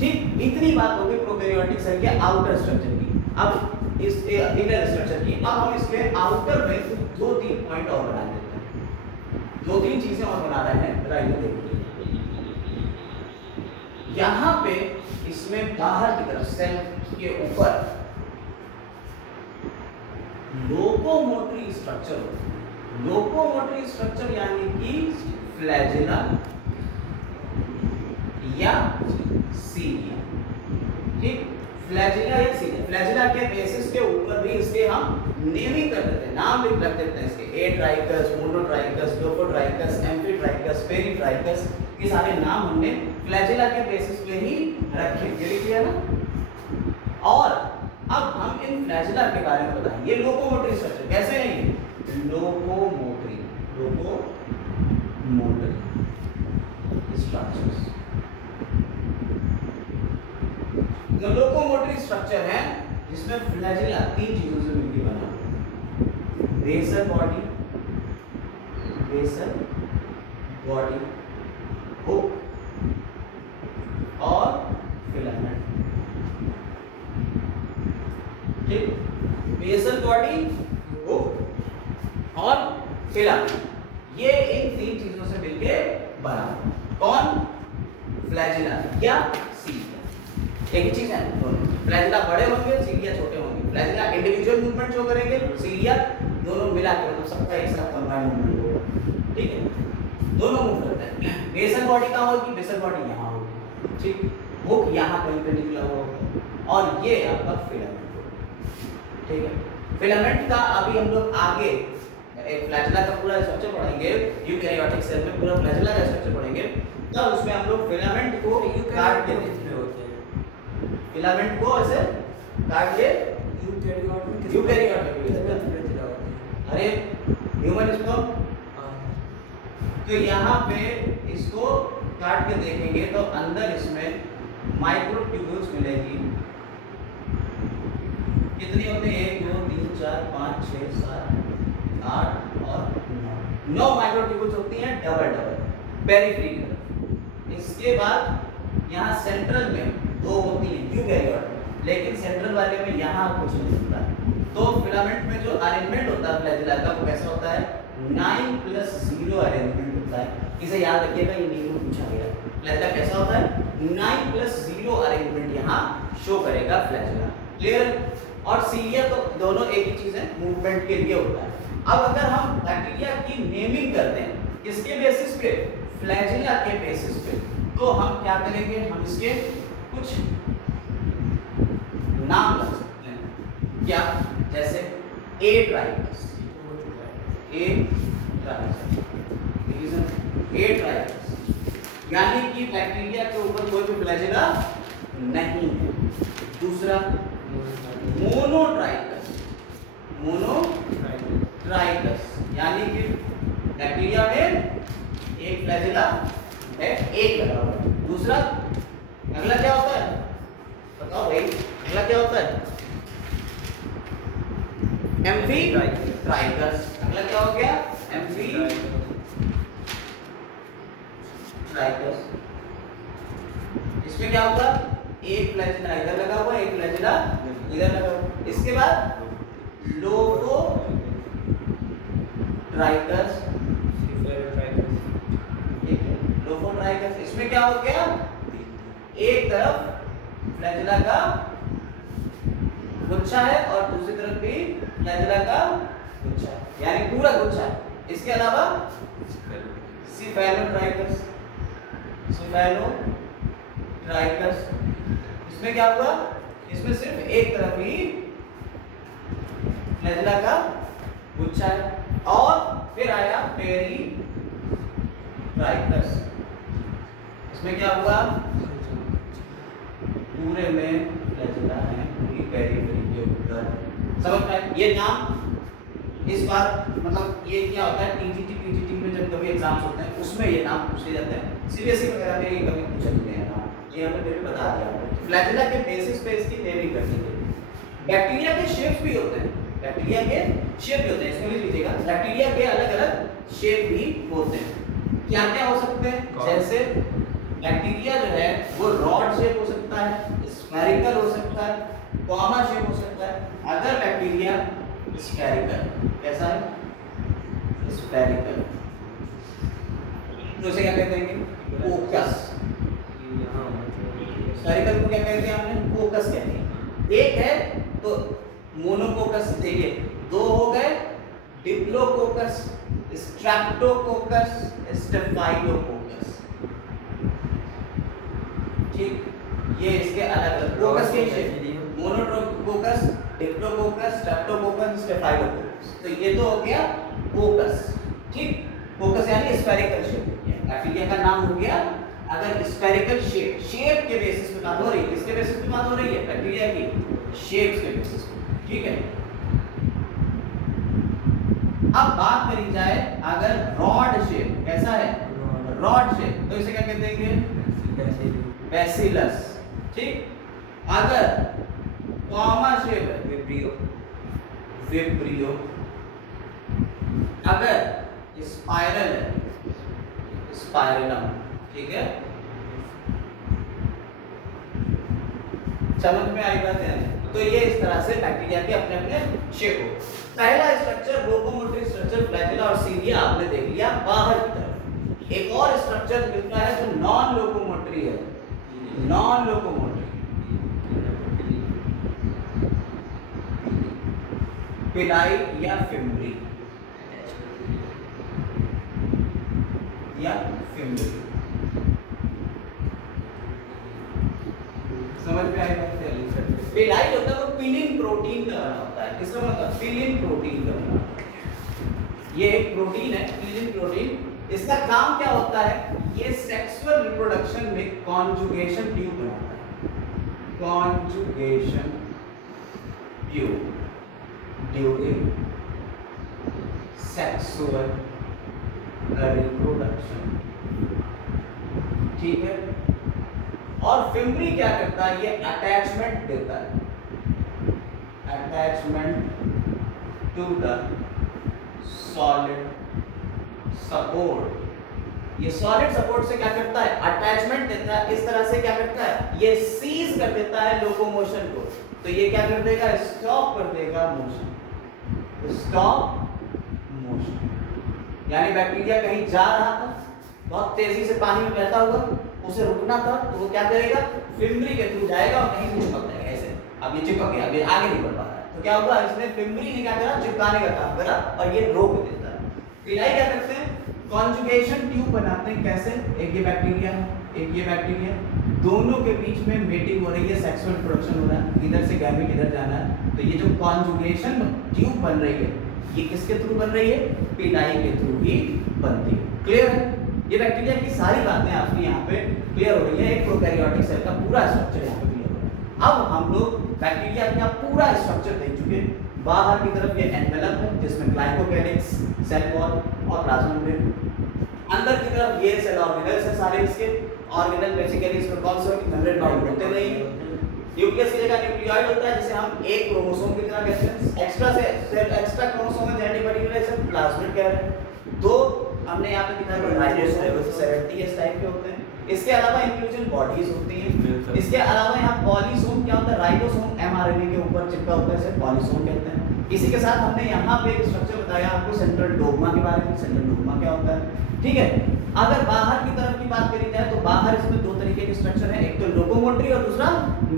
ठीक, इतनी बात होगी प्रोकैरियोटिक सेल के आउटर स्ट्रक्चर की। अब इस इनर स्ट्रक्चर की, अब हम इसके आउटर में 2-3 पॉइंट और बना देते हैं। 2-3 चीजें और बना रहे हैं, जरा इन्हें देखिए। यहाँ पे इसमें बाहर की तरफ सेल के ऊपर लोकोमोटरी स्ट्रक्चर होता है। लोकोमोटरी स्ट्रक्चर यानी कि फ्लैजिला या सीलिया। ठीक, फ्लैजिला या सीलिया। फ्लैजिला के बेसिस के ऊपर भी इसके हम नेमिंग कर देते हैं, नाम लिख देते हैं इसके। एट्राइकस, मोनोट्राइकस, लोकोट्राइकस, एम्फीट्राइकस, पेरीट्राइकस, ये सारे नाम हमने फ्लैजिला के बेसिस पे ही रखे, ये लिख लिया ना। और अब हम इन फ्लैजिला के बारे में बताएंगे। ये लोकोमोटरी स्ट्रक्चर कैसे है, ये लोकोमोटरी स्ट्रक्चर्स। जो लोकोमोटरी स्ट्रक्चर है जिसमें फ्लैजिला 3 चीजों से मिलकर बना, बेसल बॉडी, हुक और फिलामेंट। ठीक, बेसल बॉडी, हुक और फिलामेंट, ये इन 3 चीजों से मिलके बना। कौन? फ्लैजिला या सीलिया। एक ही चीज है दोनों। फ्लैजिला बड़े होंगे, सीलिया छोटे होंगे। फ्लैजिला इंडिविजुअल मूवमेंट शो करेंगे, सीलिया दोनों मिला के मतलब सबका एक साथ कंबाइंड मूवमेंट होगा। ठीक है, दोनों मूव करते हैं। बेसल बॉडी कहाँ होगी? बेसल बॉडी यहाँ होगी। ठीक, हुक यहाँ कहीं पे निकला हुआ होगा और ये आपका फिलामेंट होगा। ठीक है, फिलामेंट का अभी हम लोग आगे एक फ्लैजिला का पूरा स्ट्रक्चर पढ़ेंगे, यूकैरियोटिक सेल में पूरा फ्लैजिला का स्ट्रक्चर पढ़ेंगे, तब उसमें हम लोग फिलामेंट को काट के देखते होते हैं। फिलामेंट को ऐसे काट के यूकैरियोटिक, अरे ह्यूमन स्पर्म, तो यहाँ पे इसको काट के देखेंगे तो अंदर इसमें माइक्रोट्यूब्यूल्स मिलेगी। कितनी होते हैं? 1 2 3 4 5 6 7 8 और 9 माइक्रोट्यूब्यूल्स होती हैं, डबल पेरिफेरी की तरफ। इसके बाद यहाँ सेंट्रल में 2 होती हैं यूकैरियोट, लेकिन सेंट्रल वाले में यहाँ कुछ नहीं होता है। तो फिलामेंट में जो अरेंजमेंट होता है फ्लैजिला का वो कैसा होता है? 9+0 अरेंजमेंट होता है। इसे याद रखिएगा, ये नीचे में पूछा गया। फ्लैजिला कैसा होता है? 9+0 अरेंजमेंट यहाँ शो करेगा फ्लैजिला। क्लियर? और सीलिया तो दोनों एक ही चीज है, मूवमेंट के लिए होता है। अब अगर हम बैक्टीरिया की नेमिंग करते हैं किसके बेसिस पे? फ्लैजिला के बेसिस पे, तो हम क्या करेंगे? हम इसके कुछ नाम रख सकते हैं। क्या? जैसे ए ट्राइकस, यानी कि बैक्टीरिया के ऊपर कोई भी फ्लैजिला नहीं है। दूसरा मोनोट्राइकस, यानी कि बैक्टीरिया में एक फ्लैजिला है, एक लगा हुआ है। दूसरा, अगला क्या होता है? बताओ भाई, अगला क्या होता है? एम्फीट्राइकस। अगला क्या हो गया? एम्फीट्राइकस। इसमें क्या होगा? एक फ्लैजिला इधर लगा हुआ, एक फ्लैजिला इधर लगा हुआ। इसके बाद लोकोट्राइकस, लोकोट्राइकस। इसमें क्या हो गया? एक तरफ फ्लैजिला का गुच्छा है और दूसरी तरफ भी फ्लैजिला का गुच्छा है, यानी पूरा गुच्छा है। इसके अलावा सिफेलोट्राइकस, इसमें क्या हुआ? इसमें सिर्फ एक तरफ ही फ्लैजिला का गुच्छा है। और फिर आया पेरीट्राइकस, इसमें क्या हुआ? पूरे में फ्लैजिला है, पूरी पेरीफेरी के ऊपर। समझ में? ये नाम इस बार मतलब ये क्या होता है, टीजीटी पीजीटी में जब कभी एग्जाम्स होते हैं उसमें ये नाम पूछे जाते हैं। सीबीएसई वगैरह में ये कभी पूछे जाते हैं नाम, ये हमने फिर बता दिया। फ्लैजिला के बेसिस पे इसकी नेमिंग करनी है। बैक्टीरिया के शेप्स भी होते हैं, बैक्टीरिया के शेप भी होते हैं, इसको लिख लीजिएगा। बैक्टीरिया के अलग अलग शेप भी होते हैं। क्या क्या हो सकते हैं? जैसे बैक्टीरिया जो है वो रॉड शेप हो सकता है, स्फेरिकल हो सकता है, कॉमा शेप हो सकता है। अगर बैक्टीरिया स्फेरिकल, कैसा है? स्फेरिकल, तो इसे क्या कहते हैं? कोकस। स्फेरिकल को क्या कहते हैं? हमने कोकस कहते हैं। एक है तो मोनोकोकस, देखिए दो हो गए, डिप्लोकोकस, स्ट्रेप्टोकोकस, स्टेफाइलोकोकस। ठीक, ये इसके अलग अलग कोकस के shape, monococcus, diplococcus, Streptococcus, staphylococcus. तो ये तो हो गया कोकस। ठीक, कोकस यानी स्फेरिकल शेप हो गया। बैक्टीरिया का नाम हो गया। अगर स्फेरिकल शेप के बेसिस पे बात हो रही है, किसके बेसिस पे बात हो रही है? बैक्टीरिया की शेप्स के बेसिस पे, ठीक है। अब बात करी जाए अगर रॉड शेप, कैसा है? रॉड शेप, तो इसे क्या कहते हैं? बैसिलस, ठीक। अगर कॉमा शेप है, विब्रियो, विब्रियो। अगर स्पाइरल है, स्पाइरलम, ठीक है। समझ में आई बात है? तो ये इस तरह से बैक्टीरिया के अपने अपने शेप हो। पहला स्ट्रक्चर लोकोमोटरी स्ट्रक्चर फ्लैजिला और सीलिया आपने देख लिया बाहर की तरफ। एक और स्ट्रक्चर मिलता है जो नॉन लोकोमोटरी है, नॉन लोकोमोटरी, पिलाई या फिम्बरी, या फिम्बरी। समझ में आएगा? पिलाई होता है वो पिलिन प्रोटीन का बना होता है। किसका मतलब? पिलिन प्रोटीन का बना। ये एक प्रोटीन है, पिलिन प्रोटीन। इसका काम क्या होता है? ये सेक्सुअल रिप्रोडक्शन में कॉन्जुगेशन ट्यूब बनाता है, conjugation tube during sexual reproduction, ठीक है। और फिम्बरी क्या करता है? ये अटैचमेंट देता है, attachment to the solid support. ये सॉलिड सपोर्ट से क्या करता है? अटैचमेंट देता है। इस तरह से क्या करता है? ये सीज कर देता है लोकोमोशन को। तो ये क्या कर देगा? स्टॉप कर देगा मोशन, स्टॉप मोशन। यानी बैक्टीरिया कहीं जा रहा था, बहुत तेजी से पानी में बहता हुआ, उसे रुकना था, तो वो क्या करेगा? फिम्बरी के थ्रू जाएगा और कहीं से चिपक जाएगा ऐसे। अब ये चिपक गया, अब ये आगे नहीं बढ़ पा रहा है, तो क्या होगा? इसने फिम्बरी ने क्या करा? चिपकाने का काम करा और ये रोक देता है। पिलाई क्या करते हैं? कॉन्जुगेशन ट्यूब बनाते हैं। कैसे? एक ये बैक्टीरिया है, एक ये बैक्टीरिया, दोनों के बीच में मेटिंग हो रही है, सेक्सुअल प्रोडक्शन हो रहा है, इधर से गैमेट इधर जाना है। तो ये जो कॉन्जुगेशन ट्यूब बन रही है, ये किसके थ्रू बन रही है? पिलाई के थ्रू ही बनती है। क्लियर है? ये बैक्टीरिया की सारी बातें आपकी यहाँ पे क्लियर हो रही है। एक प्रोकैरियोटिक सेल का पूरा स्ट्रक्चर यहाँ पे क्लियर हो रहा है। अब हम लोग बैक्टीरिया का पूरा स्ट्रक्चर देख चुके हैं। बाहर की तरफ ये एनवेलप है जिसमें ग्लाइकोकेलिक्स, सेल वॉल और प्लाज्मा मेम्ब्रेन। अंदर की तरफ ये सेल ऑर्गेनेल्स है सारे इसके। ऑर्गेनेल बेसिकली इसमें कौन से मेम्ब्रेन बाउंड होते नहीं है। न्यूक्लियस की जगह न्यूक्लियोइड होता है जिसे हम एक क्रोमोसोम की तरह कहते हैं। एक्स्ट्रा क्रोमोसोम है जेनेटिक मटेरियल, इसे प्लाज्मिड कह रहे हैं। दो हमने यहाँ पे दिखाया है राइबोसोम 70 इस टाइप के होते हैं। इसके अलावा इंक्लूजन बॉडीज होती हैं। इसके अलावा यहाँ पॉलीसोम क्या होता है? राइबोसोम एमआरएनए के ऊपर चिपका होता है, इसे पॉलीसोम कहते हैं। इसी के साथ हमने यहाँ पे एक स्ट्रक्चर बताया आपको सेंट्रल डोग्मा के बारे में। सेंट्रल डोग्मा क्या होता है? ठीक है। अगर बाहर की तरफ की बात करी जाए तो बाहर इसमें दो तरीके के स्ट्रक्चर हैं, एक तो लोकोमोटरी और दूसरा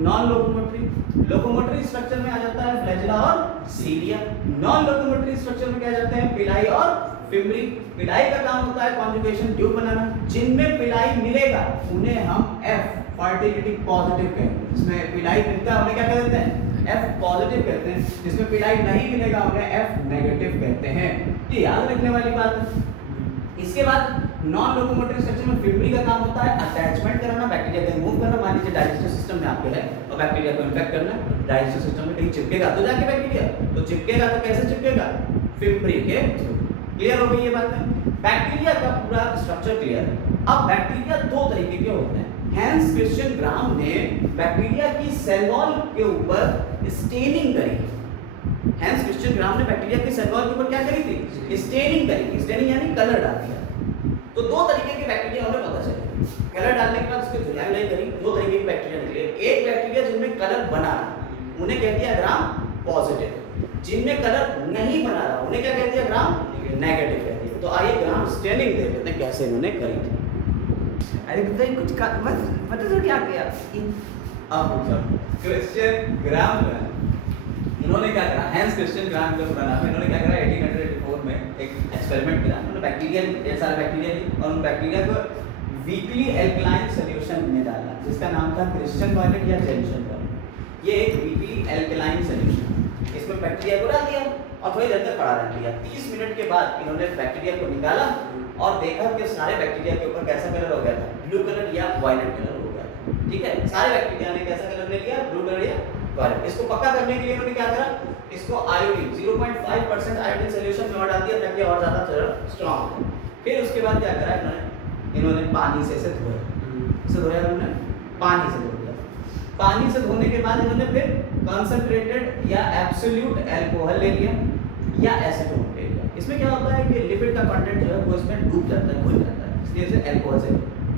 नॉन लोकोमोटरी। लोकोमोटरी स्ट्रक्चर में आ जाता है फ्लैजिला और सीलिया। नॉन लोकोमोटरी स्ट्रक्चर में क्या जाते हैं? पिलाई और फिम्बरी। पिलाई का काम होता है कॉन्जुगेशन ट्यूब बनाना। जिनमें पिलाई मिलेगा उन्हें हम F फर्टिलिटी पॉजिटिव कहते हैं। जिसमें पिलाई मिलता है उन्हें क्या कहते हैं? F पॉजिटिव कहते हैं। जिसमें पिलाई नहीं मिलेगा उन्हें F नेगेटिव कहते हैं। ये याद रखने वाली बात है। इसके बाद नॉन लोकोमोटरी स्ट्रक्चर में फिम्बरी का काम होता है अटैचमेंट कराना, बैक्टीरिया को रिमूव करना। मान लीजिए डाइजेस्टिव सिस्टम में आपके है और बैक्टीरिया को इन्फेक्ट करना, डाइजेस्टिव सिस्टम में कहीं चिपकेगा तो जाके बैक्टीरिया, तो चिपकेगा तो कैसे चिपकेगा? फिम्बरी के थ्रू। क्लियर हो गई ये बात है? बैक्टीरिया का पूरा स्ट्रक्चर क्लियर है। अब बैक्टीरिया दो तरीके के होते हैं। हैंस क्रिश्चियन ग्राम ने बैक्टीरिया की सेल वॉल के ऊपर स्टेनिंग करी। हैंस क्रिश्चियन ग्राम ने बैक्टीरिया की सेल वॉल के ऊपर क्या करी थी? स्टेनिंग करी। स्टेनिंग यानी कलर डाल दिया। तो दो तरीके के बैक्टीरिया उन्हें पता चले। कलर डालने के बाद उसकी धुलाई करी, दो तरीके के बैक्टीरिया निकले। एक बैक्टीरिया जिनमें कलर बना रहा उन्हें कह दिया ग्राम पॉजिटिव, जिनमें कलर नहीं बना रहा उन्हें क्या कह दिया? ग्राम नेगेटिव कह दिया। तो आइए ग्राम स्टेनिंग देख लेते हैं कैसे इन्होंने करी थी। अरे भाई कुछ का मत पता तो क्या किया? अब क्रिश्चियन ग्राम जो है इन्होंने क्या करा? हैंस क्रिश्चियन ग्राम का पूरा नाम है। इन्होंने क्या करा? 1884 में एक एक्सपेरिमेंट किया। उन्होंने बैक्टीरिया ढेर सारे बैक्टीरिया ली और उन बैक्टीरिया को वीकली एल्कलाइन सॉल्यूशन में डाला जिसका नाम था क्रिश्चियन टॉयलेट या जेनसन टॉयलेट। ये एक वीकली एल्कलाइन सॉल्यूशन, इसमें बैक्टीरिया को डाल दिया और थोड़ी देर तक पड़ा रहने दिया। 30 मिनट के बाद इन्होंने बैक्टीरिया को निकाला और देखा कि सारे बैक्टीरिया के ऊपर कैसा कलर हो गया था, ब्लू कलर या वायलेट कलर हो गया था। ठीक है, सारे बैक्टीरिया ने कैसा कलर ले लिया, ब्लू कलर या वायलेट। इसको पक्का करने के लिए उन्होंने क्या करा, इसको आयोडीन 0.5% आयोडीन सॉल्यूशन में और डाल दिया ताकि और ज्यादा स्ट्रांग हो। फिर उसके बाद क्या करा इन्होंने पानी से इसे धोया, इसे धोया इन्होंने पानी से धो दिया। पानी से धोने के बाद इन्होंने फिर कंसंट्रेटेड या एब्सोल्यूट अल्कोहल ले लिया या एसीटोन ले लिया। इसमें क्या होता है कि लिपिड का कंटेंट जो है वो इसमें डूब जाता है, घुल जाता है, इसलिए इसे अल्कोहल से।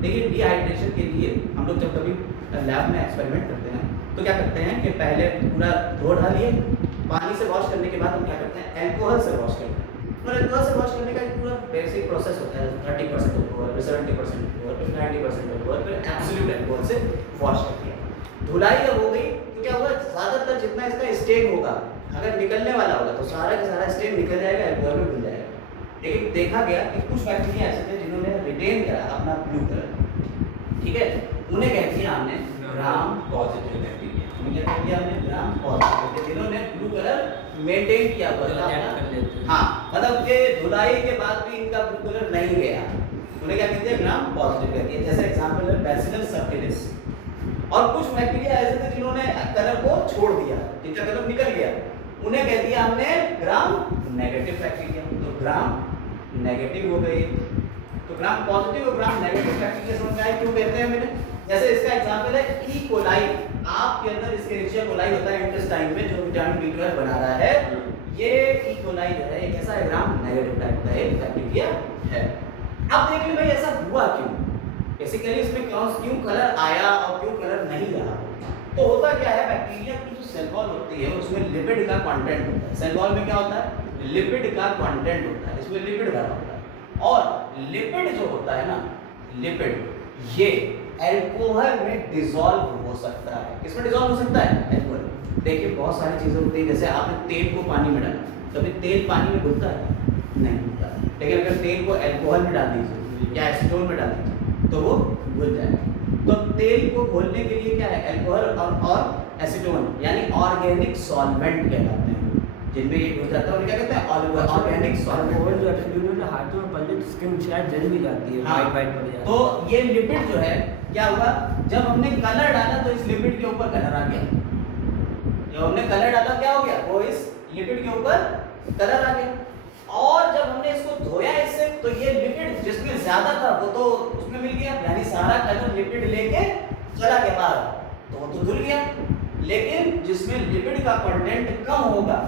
लेकिन डिहाइड्रेशन के लिए हम लोग जब कभी लैब में एक्सपेरिमेंट करते हैं तो क्या करते हैं कि पहले पूरा धो डालिए, पानी से वॉश करने के बाद हम क्या करते हैं अल्कोहल से वॉश करते हैं। और अल्कोहल से वॉश करने का एक पूरा बेसिक प्रोसेस होता है, 30% अल्कोहल, फिर 70% अल्कोहल, फिर 90% अल्कोहल, फिर एब्सोल्यूट अल्कोहल से वॉश कर दिया। धुलाई जब हो गई तो क्या होगा, ज़्यादातर जितना इसका स्टेन होगा अगर निकलने वाला होगा तो सारा का सारा स्टेन निकल जाएगा, अल्कोहल में घुल जाएगा। लेकिन देखा गया कि कुछ बैक्टीरिया ऐसे थे जिन्होंने रिटेन करा अपना ब्लू कलर। ठीक है, उन्हें कह दिया हमने ग्राम पॉजिटिव बैक्टीरिया। उन्हें क्या कह दिया हमने, ग्राम पॉजिटिव, जिन्होंने ब्लू कलर मेंटेन किया हुआ था अपना। हाँ, मतलब कि धुलाई के बाद भी इनका ब्लू कलर नहीं गया, उन्हें क्या कहते हैं, ग्राम पॉजिटिव कहते हैं। जैसे एग्जांपल है बैसिलस सबटिलिस। और कुछ बैक्टीरिया ऐसे थे जिन्होंने कलर को छोड़ दिया, जिनका कलर निकल गया, उन्हें कह दिया हमने ग्राम नेगेटिव बैक्टीरिया। तो ग्राम नेगेटिव हो गए। तो ग्राम पॉजिटिव और ग्राम नेगेटिव बैक्टीरिया समझ में आए क्यों कहते हैं मैंने। जैसे इसका एग्जांपल है ई कोलाई, आपके अंदर एस्केरिचिया कोलाई होता है इंटेस्टाइन में जो विटामिन B12 बना रहा है। ये ई कोलाई जो है एक ऐसा ग्राम नेगेटिव टाइप का एक बैक्टीरिया है। अब देखिए भाई ऐसा हुआ क्यों, बेसिकली इसमें क्यों कलर आया और क्यों कलर नहीं रहा। तो होता क्या है, बैक्टीरिया की जो सेल वॉल होती है उसमें लिपिड का कंटेंट होता है। सेल वॉल में क्या होता है, लिपिड का कंटेंट होता है, इसमें लिपिड भरा होता है। और लिपिड जो होता है ना, लिपिड ये अल्कोहल में डिसॉल्व हो सकता है। किसमें डिसॉल्व हो सकता है, अल्कोहल। देखिए बहुत सारी चीजें होती है, जैसे आपने तेल को पानी में डाला, कभी तेल पानी में घुलता है, नहीं घुलता। लेकिन अगर तेल को अल्कोहल में डाल दीजिए या एसीटोन में डाल दीजिए तो वो घुल जाएगा। तो तेल को घोलने के लिए क्या है, अल्कोहल और एसीटोन यानी ऑर्गेनिक सॉल्वेंट कहलाते हैं, जिनमें ये घुल जाता है। और क्या कहते हैं, ऑर्गेनिक सॉल्वेंट। जो एक्चुअली हाथों में पल्ले स्किन शायद जल भी जाती है, हाँ। वाइट पड़ जाती है। तो ये लिपिड जो है क्या हुआ, जब हमने कलर डाला तो इस लिपिड के ऊपर कलर आ गया। जब हमने कलर डाला क्या हो गया, वो इस लिपिड के ऊपर कलर आ गया। और जब हमने इसको धोया इससे तो ये लिपिड जिसमें ज्यादा था वो तो उसमें मिल गया, यानी सारा कलर लिपिड लेके चला गया बाहर, तो वो तो धुल गया। लेकिन जिसमें लिपिड का कंटेंट कम होगा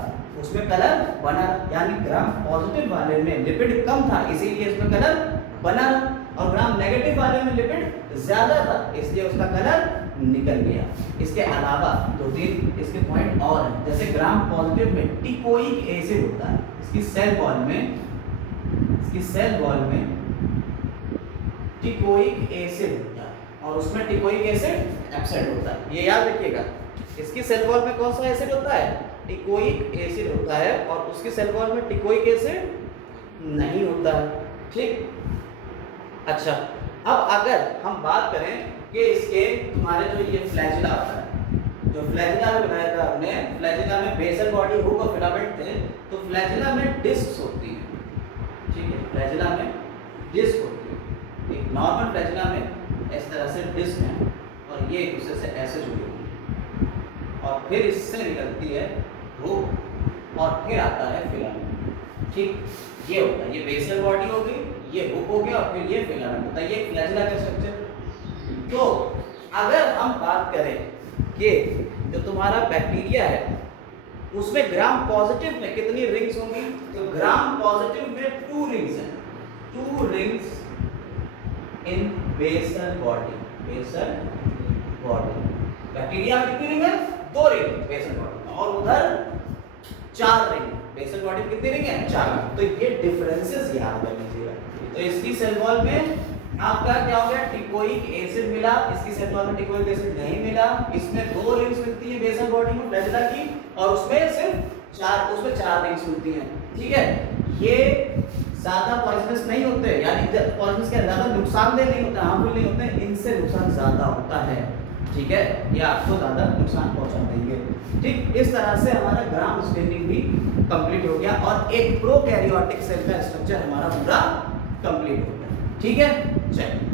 उसमें कलर बना, यानी ग्राम पॉजिटिव वाले में लिपिड कम था इसीलिए इसमें कलर बना, और ग्राम नेगेटिव वाले में लिपिड ज्यादा था इसलिए उसका कलर निकल गया। इसके अलावा दो तीन इसके पॉइंट और हैं, जैसे ग्राम पॉजिटिव में टिकोइक एसिड होता है, इसकी सेल वॉल में टिकोइक एसिड होता है और उसमें टिकोइक एसिड एब्सेंट होता है, ये याद रखिएगा। इसकी सेल वॉल में कौन सा एसिड होता है, टिकोइक एसिड होता है, और उसकी सेल वॉल में टिकोइक एसिड नहीं होता है। ठीक, अच्छा अब अगर हम बात करें कि इसके तुम्हारे जो ये फ्लैजिला होता है, जो फ्लैजिला में बनाया था हमने, फ्लैजिला में बेसल बॉडी हुक और फिलामेंट थे, तो फ्लैजिला में डिस्क्स होती हैं। ठीक है, फ्लैजिला में डिस्क होती है। एक नॉर्मल फ्लैजिला में इस तरह से डिस्क है और ये एक दूसरे से ऐसे जुड़ी हुई है, और फिर इससे निकलती है हुक और फिर आता है फिलामेंट। ठीक, ये होता है, ये बेसल बॉडी हो गई, ये हुक हो गया और फिर ये फिलामेंट होता है, ये फ्लैजिला का स्ट्रक्चर। तो अगर हम बात करें कि जो तुम्हारा बैक्टीरिया है उसमें ग्राम पॉजिटिव में कितनी रिंग्स होंगी, तो ग्राम पॉजिटिव में 2 रिंग्स हैं, 2 rings in basal body. Bacteria में कितनी रिंग है, 2 रिंग बेसल बॉडी, और उधर 4 रिंग। बेसल बॉडी में कितनी रिंग है, 4। तो ये डिफरेंसेस याद कर लीजिएगा। तो इसकी सेल वॉल में आपका क्या हो गया, टिकोइक एसिड मिला, इसकी सेल वॉल में टिकोइक एसिड नहीं मिला। इसमें 2 रिंग्स मिलती है बेसल बॉडी में फ्लैजिला की, और उसमें सिर्फ 4 रिंग्स मिलती हैं। ठीक है, ये ज्यादा पॉइजनस नहीं होते, यानी पॉइजनस के ज्यादा नुकसानदेह नहीं होता, हार्मफुल नहीं होते, इनसे नुकसान ज्यादा होता है। ठीक है, ये आपको ज्यादा नुकसान पहुंचा देंगे। ठीक, इस तरह से हमारा ग्राम स्टेनिंग भी कंप्लीट हो गया और एक प्रोकैरियोटिक सेल का स्ट्रक्चर हमारा पूरा कंप्लीट होता है। ठीक है, चलिए।